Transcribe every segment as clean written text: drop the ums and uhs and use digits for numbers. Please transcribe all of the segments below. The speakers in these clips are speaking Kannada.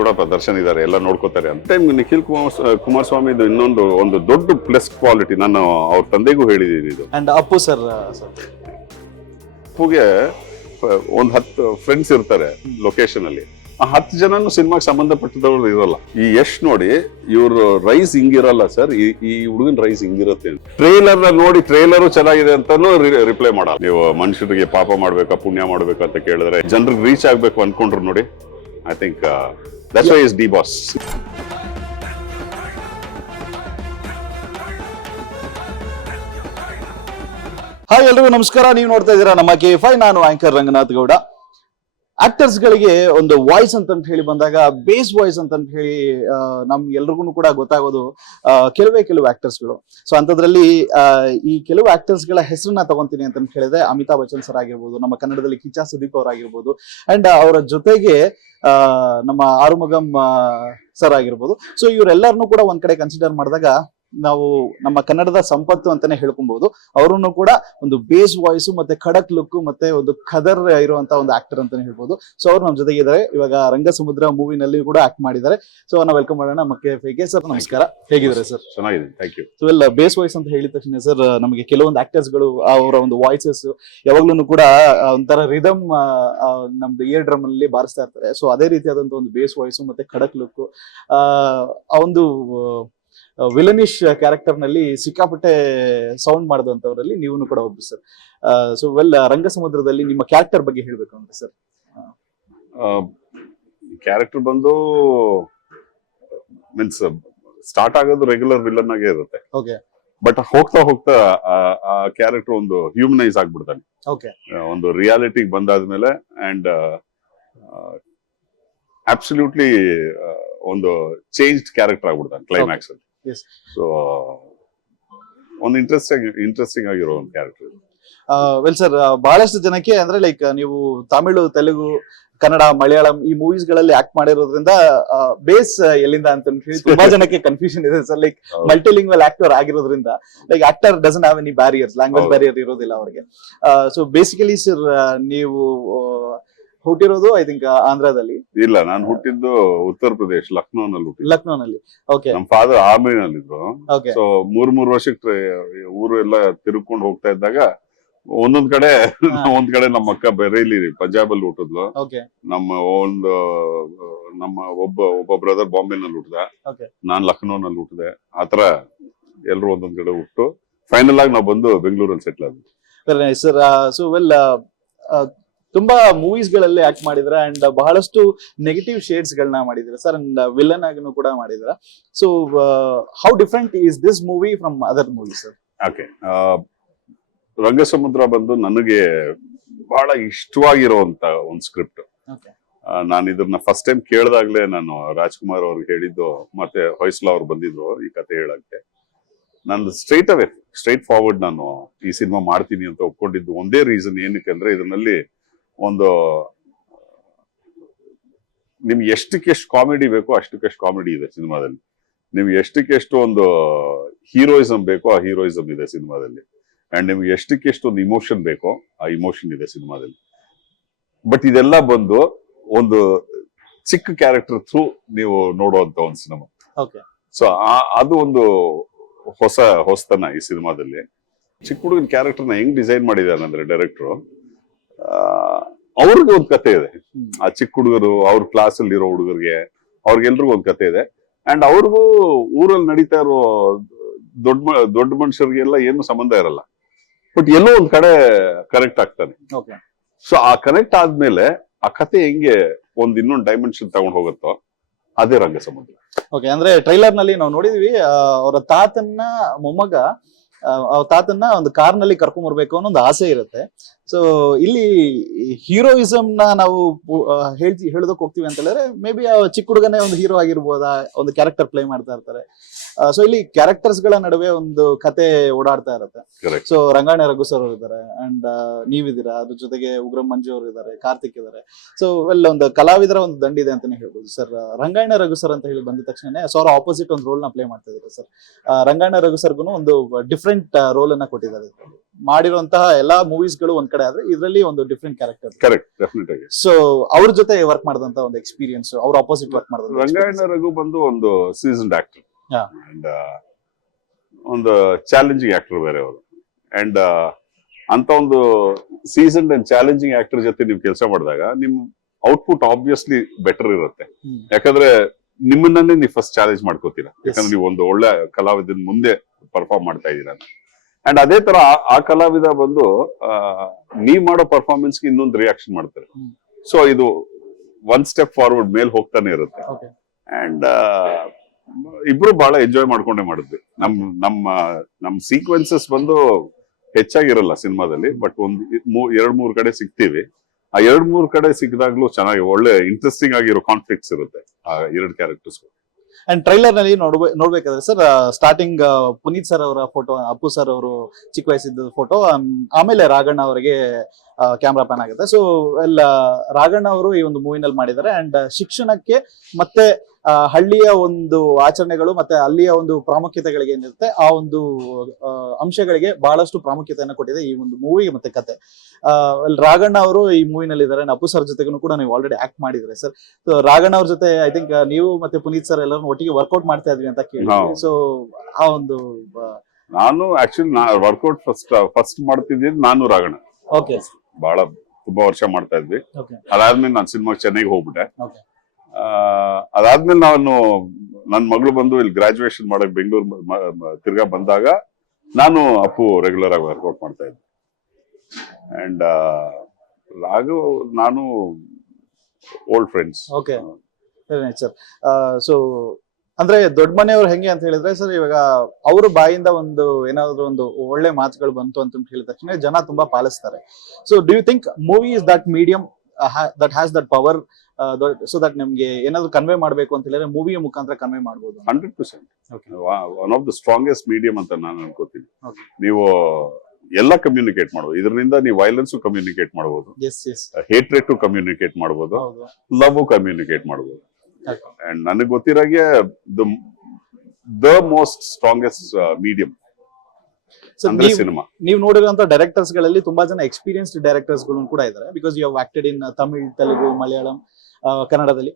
ಬಿಡಪ್ಪ ದರ್ಶನ್ ಇದಾರೆ ಎಲ್ಲ ನೋಡ್ಕೋತಾರೆ ಅಂತ ಟೈಮ್ ನಿಖಿಲ್ ಕುಮಾರಸ್ವಾಮಿ ಇನ್ನೊಂದು ಒಂದು ದೊಡ್ಡ ಪ್ಲಸ್ ಕ್ವಾಲಿಟಿ ನಾನು ಅವ್ರ ತಂದೆಗೂ ಹೇಳಿದೀನಿ ಇದು. ಅಂಡ್ ಅಪ್ಪು ಸರ್ ಅಪ್ಪುಗೆ ಒಂದ್ 10 ಫ್ರೆಂಡ್ಸ್ ಇರ್ತಾರೆ ಲೊಕೇಶನ್ ಅಲ್ಲಿ, ಆ 10 ಜನನು ಸಿನಿಮಾಗೆ ಸಂಬಂಧಪಟ್ಟದವ್ರು ಇರಲ್ಲ. ಈ ಯಶ್ ನೋಡಿ ಇವ್ರು ರೈಸ್ ಹಿಂಗಿರಲ್ಲ ಸರ್, ಈ ಹುಡುಗನ್ ರೈಸ್ ಹಿಂಗಿರುತ್ತೆ. ಟ್ರೇಲರ್ ನೋಡಿ ಟ್ರೇಲರು ಚೆನ್ನಾಗಿದೆ ಅಂತಾನು ರಿಪ್ಲೈ ಮಾಡಲ್ಲ. ನೀವು ಮನುಷ್ಯರಿಗೆ ಪಾಪ ಮಾಡ್ಬೇಕಾ ಪುಣ್ಯ ಮಾಡ್ಬೇಕಾ ಅಂತ ಕೇಳಿದ್ರೆ ಜನರಿಗೆ ರೀಚ್ ಆಗ್ಬೇಕು ಅನ್ಕೊಂಡ್ರು ನೋಡಿ. I think that's why is the boss. Hi ಎಲ್ರಿಗೂ ನಮಸ್ಕಾರ. ನೀವು ನೋಡ್ತಾ ಇದ್ದೀರಾ ನಮ್ಮ KFI. ನಾನು ಆಂಕರ್ ರಂಗನಾಥ್ ಗೌಡ. ಆಕ್ಟರ್ಸ್ ಗಳಿಗೆ ಒಂದು ವಾಯ್ಸ್ ಅಂತ ಹೇಳಿ ಬಂದಾಗ ಬೇಸ್ ವಾಯ್ಸ್ ಅಂತ ಹೇಳಿ ಎಲ್ರಿಗೂ ಕೂಡ ಗೊತ್ತಾಗೋದು ಕೆಲವು ಆಕ್ಟರ್ಸ್ ಗಳು. ಸೊ ಅಂತದ್ರಲ್ಲಿ ಈ ಕೆಲವು ಆಕ್ಟರ್ಸ್ ಗಳ ಹೆಸರನ್ನ ತಗೊಂತೀನಿ ಅಂತ ಹೇಳಿದ್ರೆ ಅಮಿತಾಬ್ ಬಚ್ಚನ್ ಸರ್ ಆಗಿರ್ಬೋದು, ನಮ್ಮ ಕನ್ನಡದಲ್ಲಿ ಕಿಚ್ಚ ಸುದೀಪ್ ಅವರಾಗಿರ್ಬೋದು, ಅಂಡ್ ಅವರ ಜೊತೆಗೆ ನಮ್ಮ ಆರುಮಗಂ ಸರ್ ಆಗಿರ್ಬೋದು. ಸೊ ಇವರೆಲ್ಲರನ್ನೂ ಕೂಡ ಒಂದ್ ಕಡೆ ಕನ್ಸಿಡರ್ ಮಾಡಿದಾಗ ನಾವು ನಮ್ಮ ಕನ್ನಡದ ಸಂಪತ್ತು ಅಂತಾನೆ ಹೇಳ್ಕೊಬಹುದು. ಅವರನ್ನು ಕೂಡ ಒಂದು ಬೇಸ್ ವಾಯ್ಸ್ ಮತ್ತೆ ಖಡಕ್ ಲುಕ್ ಮತ್ತೆ ಒಂದು ಖದರ್ ಇರುವಂತ ಒಂದು ಆಕ್ಟರ್ ಅಂತಾನೆ ಹೇಳ್ಬೋದು. ಸೊ ಅವ್ರು ನಮ್ಮ ಜೊತೆಗೆ ಇದ್ದಾರೆ. ಇವಾಗ ರಂಗಸಮುದ್ರ ಮೂವಿನಲ್ಲಿ ಕೂಡ ಆಕ್ಟ್ ಮಾಡಿದ್ದಾರೆ. ಸೊ ಅವ್ರನ್ನ ವೆಲ್ಕಮ್ ಮಾಡೋಣ ನಮ್ಮ KFIಗೆ. ಸರ್ ನಮಸ್ಕಾರ, ಹೇಗಿದ್ದಾರೆ ಸರ್? ಚೆನ್ನಾಗಿದೆ, ಥ್ಯಾಂಕ್ ಯು. ಸೊ ಎಲ್ಲ ಬೇಸ್ ವಾಯ್ಸ್ ಅಂತ ಹೇಳಿದ ತಕ್ಷಣ ಸರ್ ನಮಗೆ ಕೆಲವೊಂದು ಆಕ್ಟರ್ಸ್ ಗಳು ಅವರ ಒಂದು ವಾಯ್ಸಸ್ ಯಾವಾಗ್ಲೂ ಕೂಡ ಒಂಥರ ರಿದಮ್ ನಮ್ದು ಇಯರ್ ಡ್ರಮ್ ಅಲ್ಲಿ ಬಾರಿಸ್ತಾ ಇರ್ತಾರೆ. ಸೊ ಅದೇ ರೀತಿಯಾದಂತ ಒಂದು ಬೇಸ್ ವಾಯ್ಸ್ ಮತ್ತೆ ಖಡಕ್ ಲುಕ್, ಆ ಒಂದು ವಿಲನಿಶ್ ಕ್ಯಾರೆಕ್ಟರ್ ನಲ್ಲಿ ಸಿಕ್ಕಾಪಟ್ಟೆ ಸೌಂಡ್ ಮಾಡಿದಂತವರಲ್ಲಿ ನೀವು ಕೂಡ ಒಬ್ಬರು ಸರ್. ಸೊ ರಂಗಸಮುದ್ರದಲ್ಲಿ ನಿಮ್ಮ ಕ್ಯಾರೆಕ್ಟರ್ ಬಗ್ಗೆ ಹೇಳ್ಬೇಕು ಅಂತ ಸರ್. ಕ್ಯಾರೆಕ್ಟರ್ ಬಂದು ಮೀನ್ಸ್ ಸ್ಟಾರ್ಟ್ ಆಗೋದು ರೆಗ್ಯುಲರ್ ವಿಲನ್ ಆಗೇ ಇರುತ್ತೆ. ಓಕೆ. ಬಟ್ ಹೋಗ್ತಾ ಹೋಗ್ತಾ ಆ ಕ್ಯಾರೆಕ್ಟರ್ ಒಂದು ಹ್ಯೂಮನೈಸ್ ಆಗ್ಬಿಡ್ತಾನೆ. ಓಕೆ. ಒಂದು ರಿಯಾಲಿಟಿಗೆ ಬಂದಾದ್ಮೇಲೆ ಅಂಡ್ ಅಬ್ಸಲ್ಯೂಟ್ಲಿ ಒಂದು ಚೇಂಜ್ಡ್ ಕ್ಯಾರೆಕ್ಟರ್ ಆಗ್ಬಿಡ್ತಾನೆ ಕ್ಲೈಮ್ಯಾಕ್ಸ್ ಅಲ್ಲಿ. ಸೊ ಒಂದು ಇಂಟ್ರೆಸ್ಟಿಂಗ್ ಆಗಿರೋ ಒಂದು ಕ್ಯಾರೆಕ್ಟರ್. ವೆಲ್ ಸರ್, ಬಹಳಷ್ಟು ಜನಕ್ಕೆ ಅಂದ್ರೆ ಲೈಕ್ ನೀವು ತಮಿಳು, ತೆಲುಗು, ಕನ್ನಡ, ಮಲಯಾಳಂ ಈ ಮೂವೀಸ್ ಗಳಲ್ಲಿ ಆಕ್ಟ್ ಮಾಡಿರೋದ್ರಿಂದ ಬೇಸ್ ಎಲ್ಲಿಂದ ಅಂತ ಹೇಳಿ ತುಂಬಾ ಜನಕ್ಕೆ ಕನ್ಫ್ಯೂಷನ್ ಇದೆ ಸರ್. ಲೈಕ್ ಮಲ್ಟಿಲಿಂಗ್ವಲ್ ಆಕ್ಟರ್ ಆಗಿರೋದ್ರಿಂದ like actor doesn't have any barriers, language barrier ಇರೋದಿಲ್ಲ ಅವ್ರಿಗೆ. ಸೊ ಬೇಸಿಕಲಿ ಸರ್ ನೀವು ಹುಟ್ಟಿರೋದು ಐ ಥಿಂಕ್ ಆಂಧ್ರದಲ್ಲಿ? ಇಲ್ಲ, ನಾನು ಹುಟ್ಟಿದ್ದು ಉತ್ತರ ಪ್ರದೇಶ್, ಲಕ್ನೋನಲ್ಲಿ. ಲಕ್ನೋನಲ್ಲಿ. ಓಕೆ. ನಮ್ಮ ಫಾದರ್ ಆರ್ಮಿನಲ್ಲಿದ್ರು. ಸೊ 3 ವರ್ಷಕ್ಕೆ ಊರು ಎಲ್ಲ ತಿರುಗ್ಕೊಂಡು ಹೋಗ್ತಾ ಇದ್ದಾಗ ಒಂದೊಂದ್ ಕಡೆ ನಮ್ಮ ಅಕ್ಕ ಬೆರೇಲಿ ಪಂಜಾಬ್ ಅಲ್ಲಿ ಹುಟ್ಟಿದ್ಲು. ನಮ್ಮ ಒಬ್ಬ ಬ್ರದರ್ ಬಾಂಬೆನಲ್ಲಿ ಹುಟ್ಟಿದ, ನಾನ್ ಲಕ್ನೋನಲ್ಲಿ ಹುಟ್ಟಿದೆ. ಆತರ ಎಲ್ರು ಒಂದೊಂದ್ ಕಡೆ ಹುಟ್ಟು ಫೈನಲ್ ಆಗಿ ನಾವು ಬಂದು ಬೆಂಗಳೂರಲ್ಲಿ ಸೆಟ್ಲ್ ಆದ್ವಿ ಸರ್. ಸೊ ತುಂಬಾ ಮೂವೀಸ್ ಗಳಲ್ಲಿ ಆಕ್ಟ್ ಮಾಡಿದ್ರ ಅಂಡ್ ಬಹಳಷ್ಟು ನೆಗೆಟಿವ್ ಶೇಡ್ಸ್ ಗಳನ್ನ ಮಾಡಿದ್ರ ಸರ್, ಅಂಡ್ ವಿಲನ್ ಆಗಿನೂ ಕೂಡ ಮಾಡಿದ್ರ. So how different is this movie from other movies sir? Okay, Rangasamudra ಬಂದು ನನಗೆ ಬಹಳ ಇಷ್ಟವಾಗಿರುವಂತ ಒಂದು ಸ್ಕ್ರಿಪ್ಟ್. ನಾನು ಇದನ್ನ ಫಸ್ಟ್ ಟೈಮ್ ಕೇಳಿದಾಗ್ಲೇ ನಾನು ರಾಜ್ಕುಮಾರ್ ಅವ್ರಿಗೆ ಹೇಳಿದ್ದು, ಮತ್ತೆ ಹೊಯ್ಸಲ ಅವ್ರು ಬಂದಿದ್ರು ಈ ಕತೆ ಹೇಳಕ್ಕೆ. ನಾನು ಸ್ಟ್ರೈಟ್ ಫಾರ್ವರ್ಡ್ ನಾನು ಈ ಸಿನಿಮಾ ಮಾಡ್ತೀನಿ ಅಂತ ಒಪ್ಕೊಂಡಿದ್ದು ಒಂದೇ ರೀಸನ್. ಏನಕ್ಕೆ ಅಂದ್ರೆ ಇದರಲ್ಲಿ ಒಂದು ನಿಮ್ಗೆ ಎಷ್ಟಕ್ಕೆಷ್ಟು ಕಾಮಿಡಿ ಬೇಕೋ ಅಷ್ಟಕ್ಕೆಷ್ಟು ಕಾಮಿಡಿ ಇದೆ ಸಿನಿಮಾದಲ್ಲಿ. ನಿಮ್ಗೆ ಎಷ್ಟಕ್ಕೆಷ್ಟು ಒಂದು ಹೀರೋಯಿಸಮ್ ಬೇಕೋ ಆ ಹೀರೋಯಿಸಮ್ ಇದೆ ಸಿನಿಮಾದಲ್ಲಿ. ಅಂಡ್ ನಿಮ್ಗೆ ಎಷ್ಟಕ್ಕೆಷ್ಟು ಒಂದು ಇಮೋಷನ್ ಬೇಕೋ ಆ ಇಮೋಷನ್ ಇದೆ ಸಿನಿಮಾದಲ್ಲಿ. ಬಟ್ ಇದೆಲ್ಲ ಬಂದು ಒಂದು ಚಿಕ್ಕ ಕ್ಯಾರೆಕ್ಟರ್ ಥ್ರೂ ನೀವು ನೋಡುವಂತ ಒಂದು ಸಿನಿಮಾ. ಸೊ ಅದು ಒಂದು ಹೊಸತನ ಈ ಸಿನಿಮಾದಲ್ಲಿ. ಚಿಕ್ಕ ಹುಡುಗನ ಕ್ಯಾರೆಕ್ಟರ್ನ ಹೆಂಗ್ ಡಿಸೈನ್ ಮಾಡಿದಾರೆ ಅಂದ್ರೆ ಡೈರೆಕ್ಟ್ರು, ಅವ್ರಿಗೆ ಒಂದ್ ಕತೆ ಇದೆ. ಆ ಚಿಕ್ಕ ಹುಡುಗರು, ಅವ್ರ ಕ್ಲಾಸ್ ಅಲ್ಲಿ ಇರೋ ಹುಡುಗರಿಗೆ, ಅವ್ರಿಗೆಲ್ರಿಗೂ ಒಂದ್ ಕತೆ ಇದೆ. ಅಂಡ್ ಅವ್ರಿಗೂ ಊರಲ್ಲಿ ನಡೀತಾ ಇರೋ ದೊಡ್ಡ ಮನುಷ್ಯರಿಗೆಲ್ಲ ಏನು ಸಂಬಂಧ ಇರಲ್ಲ. ಬಟ್ ಎಲ್ಲೋ ಒಂದ್ ಕಡೆ ಕನೆಕ್ಟ್ ಆಗ್ತಾನೆ. ಸೊ ಆ ಕನೆಕ್ಟ್ ಆದ್ಮೇಲೆ ಆ ಕತೆ ಹೆಂಗೆ ಇನ್ನೊಂದು ಡೈಮೆನ್ಷನ್ ತಗೊಂಡ್ ಹೋಗುತ್ತೋ ಅದೇ ರಂಗಸಮುದ್ರ. ಓಕೆ. ಅಂದ್ರೆ ಟ್ರೈಲರ್ ನಲ್ಲಿ ನಾವು ನೋಡಿದ್ವಿ ಅವರ ತಾತನ್ನ ಮೊಮ್ಮಗ ತಾತನ್ನ ಒಂದು ಕಾರ್ ನಲ್ಲಿ ಕರ್ಕೊಂಡ್ ಬರ್ಬೇಕು ಅನ್ನೋ ಒಂದು ಆಸೆ ಇರುತ್ತೆ. ಸೊ ಇಲ್ಲಿ ಹೀರೋಯಿಸಮ್ ನಾವು ಹೇಳೋದಕ್ಕೆ ಹೋಗ್ತೀವಿ ಅಂತ ಹೇಳಿದ್ರೆ ಮೇ ಬಿ ಚಿಕ್ಕ ಹುಡುಗನೇ ಒಂದು ಹೀರೋ ಆಗಿರ್ಬೋದಾ, ಒಂದು ಕ್ಯಾರೆಕ್ಟರ್ ಪ್ಲೇ ಮಾಡ್ತಾ ಇರ್ತಾರೆ. ಸೊ ಇಲ್ಲಿ ಕ್ಯಾರೆಕ್ಟರ್ಸ್ ಗಳ ನಡುವೆ ಒಂದು ಕತೆ ಓಡಾಡ್ತಾ ಇರುತ್ತೆ. ಸೊ ರಂಗಾಯಣ ರಘು ಸರ್ ಅವರು ಇದ್ದಾರೆ ಅಂಡ್ ನೀವಿದ್ದೀರಾ, ಅದ್ರ ಜೊತೆಗೆ ಉಗ್ರಂ ಮಂಜು ಅವರು ಇದ್ದಾರೆ, ಕಾರ್ತಿಕ್ ಇದ್ದಾರೆ. ಸೊ ಒಂದು ಕಲಾವಿದರ ಒಂದು ದಂಡಿದೆ ಅಂತಾನೆ ಹೇಳ್ಬೋದು ಸರ್. ರಂಗಾಯಣ ರಘು ಸರ್ ಅಂತ ಹೇಳಿ ಬಂದ ತಕ್ಷಣ ಸೊ ಅವ್ರ ಆಪೋಸಿಟ್ ಒಂದು ರೋಲ್ ನ ಪ್ಲೇ ಮಾಡ್ತಾ ಇದ್ದಾರೆ ಸರ್. ರಂಗಾಯಣ ರಘು ಸರ್ಗೂ ಒಂದು ಡಿಫ್ರೆಂಟ್ ರೋಲ್ ಅನ್ನ ಕೊಟ್ಟಿದ್ದಾರೆ. ಮಾಡಿರುವಂತಹ ಎಲ್ಲಾ ಮೂವೀಸ್ ಗಳು ಒಂದ್ ಕಡೆ ಆದ್ರೆ ಇದರಲ್ಲಿ ಒಂದು ಡಿಫ್ರೆಂಟ್ ಕ್ಯಾರೆಕ್ಟರ್. ಕರೆಕ್ಟ್, ಡೆಫಿನೆಟ್ ಆಗಿ. ಸೊ ಅವ್ರ ಜೊತೆ ವರ್ಕ್ ಮಾಡಿದಂತ ಒಂದು ಎಕ್ಸ್ಪೀರಿಯನ್ಸ್, ಅವ್ರ ಆಪೋಸಿಟ್ ವರ್ಕ್ ಮಾಡಿದಂತ ರಂಗಾಯಣ ರಘು ಬಂದು ಒಂದು ಸೀಸನ್ಡ್ ಆಕ್ಟರ್ ಹಾ. ಅಂಡ್ ಒಂದು ಚಾಲೆಂಜಿಂಗ್ ಆಕ್ಟರ್ ಬೇರೆ ಅವರು. ಅಂಡ್ ಅಂತ ಒಂದು ಸೀಸನ್ಡ್ ಅಂಡ್ ಚಾಲೆಂಜಿಂಗ್ ಆಕ್ಟರ್ ಜೊತೆ ನೀವು ಕೆಲಸ ಮಾಡಿದಾಗ ನಿಮ್ ಔಟ್ಪುಟ್ ಆಬ್ವಿಯಸ್ಲಿ ಬೆಟರ್ ಇರುತ್ತೆ. ಯಾಕಂದ್ರೆ ನಿಮ್ಮನ್ನೇ ನೀವು ಫಸ್ಟ್ ಚಾಲೆಂಜ್ ಮಾಡ್ಕೋತೀರಾ, ಯಾಕಂದ್ರೆ ನೀವು ಒಂದು ಒಳ್ಳೆ ಕಲಾವಿದನ್ ಮುಂದೆ ಪರ್ಫಾರ್ಮ್ ಮಾಡ್ತಾ ಇದ್ದೀರಾ. ಅಂಡ್ ಅದೇ ತರ ಆ ಕಲಾವಿದ ಬಂದು ನೀವ್ ಮಾಡೋ ಪರ್ಫಾರ್ಮೆನ್ಸ್ಗೆ ಇನ್ನೊಂದು ರಿಯಾಕ್ಷನ್ ಮಾಡ್ತಾರೆ. ಸೊ ಇದು ಒನ್ ಸ್ಟೆಪ್ ಫಾರ್ವರ್ಡ್ ಮೇಲ್ ಹೋಗ್ತಾನೆ ಇರುತ್ತೆ. ಅಂಡ್ ಇಬ್ರು ಬಹಳ ಎಂಜಾಯ್ ಮಾಡ್ಕೊಂಡೇ ಮಾಡಿದ್ವಿ. ನಮ್ ಸೀಕ್ವೆನ್ಸಸ್ ಬಂದು ಹೆಚ್ಚಾಗಿರಲ್ಲ ಸಿನಿಮಾದಲ್ಲಿ, ಬಟ್ ಒಂದ್ 2-3 ಕಡೆ ಸಿಗ್ತೀವಿ. ಆ 2-3 ಕಡೆ ಸಿಕ್ಕಿದಾಗ್ಲೂ ಚೆನ್ನಾಗಿ ಒಳ್ಳೆ ಇಂಟ್ರೆಸ್ಟಿಂಗ್ ಆಗಿರೋ ಕಾನ್ಫ್ಲಿಕ್ಟ್ಸ್ ಇರುತ್ತೆ ಆ 2 ಕ್ಯಾರೆಕ್ಟರ್ಸ್. ಅಂಡ್ ಟ್ರೈಲರ್ ನಲ್ಲಿ ನೋಡ್ಬೇಕಾದ್ರೆ ಸರ್, ಸ್ಟಾರ್ಟಿಂಗ್ ಪುನೀತ್ ಸರ್ ಅವರ ಫೋಟೋ, ಅಪ್ಪು ಸರ್ ಅವರು ಚಿಕ್ಕ ವಯಸ್ಸಿದ್ದ ಫೋಟೋ, ಆಮೇಲೆ ರಾಘಣ್ಣ ಅವರಿಗೆ ಕ್ಯಾಮ್ರಾ ಪ್ಯಾನ್ ಆಗುತ್ತೆ. ಸೊ ಎಲ್ಲ ರಾಘಣ್ಣ ಅವರು ಈ ಒಂದು ಮೂವಿನಲ್ಲಿ ಮಾಡಿದ್ದಾರೆ. ಅಂಡ್ ಶಿಕ್ಷಣಕ್ಕೆ ಮತ್ತೆ ಹಳ್ಳಿಯ ಒಂದು ಆಚರಣೆಗಳು ಮತ್ತೆ ಅಲ್ಲಿಯ ಒಂದು ಪ್ರಾಮುಖ್ಯತೆಗಳಿಗೆ ಏನಿರುತ್ತೆ ಆ ಒಂದು ಅಂಶಗಳಿಗೆ ಬಹಳಷ್ಟು ಪ್ರಾಮುಖ್ಯತೆಯನ್ನು ಕೊಟ್ಟಿದೆ ಈ ಒಂದು ಮೂವಿ ಮತ್ತೆ ಕತೆ. ರಾಘಣ್ಣ ಅವರು ಈ ಮೂವಿನಲ್ಲಿ ಇದ್ದಾರೆ. ಅಪ್ಪು ಸರ್ ಜೊತೆಗೂ ಕೂಡ ನೀವು ಆಲ್ರೆಡಿ ಆಕ್ಟ್ ಮಾಡಿದ್ರೆ ಸರ್. ಸೊ ರಾಘಣ್ಣ ಅವ್ರ ಜೊತೆ ಐ ಥಿಂಕ್ ನೀವು ಮತ್ತೆ ಪುನೀತ್ ಸರ್ ಎಲ್ಲರೂ ಒಟ್ಟಿಗೆ ವರ್ಕೌಟ್ ಮಾಡ್ತಾ ಇದ್ವಿ ಅಂತ ಕೇಳಿ. ಸೊ ಆ ಒಂದು ನಾನು ಆಕ್ಚುಲಿ ವರ್ಕೌಟ್ ಫಸ್ಟ್ ಮಾಡ್ತಿದ್ದೀನಿ ನಾನು ರಾಘಣ್ಣ. ಓಕೆ, ಬಹಳ ತುಂಬಾ ವರ್ಷ ಮಾಡ್ತಾ ಇದ್ವಿ. ಅದಾದ್ಮೇಲೆ ನಾನು ಸಿನಿಮಾ ಚೆನ್ನೈಗೆ ಹೋಗ್ಬಿಟ್ಟೆ. ಅದಾದ್ಮೇಲೆ ನನ್ನ ಮಗಳು ಬಂದು ಇಲ್ಲಿ ಗ್ರಾಜುಯೇಷನ್ ಮಾಡಕ್ ಬೆಂಗಳೂರು ತಿರ್ಗಾ ಬಂದಾಗ ನಾನು ಅಪ್ಪು ರೆಗ್ಯುಲರ್ ಆಗಿ ವರ್ಕೌಟ್ ಮಾಡ್ತಾ ಇದ್ದೆ. ಅಂಡ್ ರಾಘು ನಾನು old friends. Okay sir. So ಅಂದ್ರೆ ದೊಡ್ಡ ಮನೆಯವ್ರು ಹೆಂಗೆ ಅಂತ ಹೇಳಿದ್ರೆ ಸರ್, ಇವಾಗ ಅವ್ರ ಬಾಯಿಂದ ಒಂದು ಏನಾದ್ರು ಒಂದು ಒಳ್ಳೆ ಮಾತುಗಳು ಬಂತು ಅಂತ ಹೇಳಿದ ತಕ್ಷಣ ಜನ ತುಂಬಾ ಪಾಲಿಸ್ತಾರೆ. So do you think movie is that medium that has that power, so that ನಿಮ್ಗೆ ಏನಾದ್ರು ಕನ್ವೆ ಮಾಡ್ಬೇಕು ಅಂತ ಹೇಳಿದ್ರೆ ಮೂವಿಯ ಮುಖಾಂತರ ಕನ್ವೆ ಮಾಡಬಹುದು? 100%. One of the strongest medium ಅಂತ ನಾನು ಅನ್ಕೋತೀನಿ. ನೀವು ಎಲ್ಲ ಕಮ್ಯುನಿಕೇಟ್ ಮಾಡಬಹುದು. ಇದರಿಂದ ನೀವು ವೈಲೆನ್ಸ್ ಕಮ್ಯುನಿಕೇಟ್ ಮಾಡಬಹುದು, ಹೇಟ್ರೆಟ್ ಕಮ್ಯುನಿಕೇಟ್ ಮಾಡಬಹುದು, ಲವ್ ಕಮ್ಯುನಿಕೇಟ್ ಮಾಡಬಹುದು. ಅಂಡ್ ನನಗೆ ಗೊತ್ತಿರಾಗೆ ದ ಮೋಸ್ಟ್ ಸ್ಟ್ರಾಂಗೆಸ್ಟ್ ಮೀಡಿಯಂ ಅಂದ್ರೆ ಸಿನಿಮಾ. ನೀವು ನೋಡಿರುವಂತ ಡೈರೆಕ್ಟರ್ಸ್ ಗಳಲ್ಲಿ ತುಂಬಾ ಜನ ಎಕ್ಸ್ಪೀರಿಯನ್ಸ್ಡ್ ಡೈರೆಕ್ಟರ್ಸ್ ಗಳು ಕೂಡ ಇದ್ದಾರೆ. Because you have acted in Tamil, Telugu, Malayalam, ಕನ್ನಡದಲ್ಲಿ.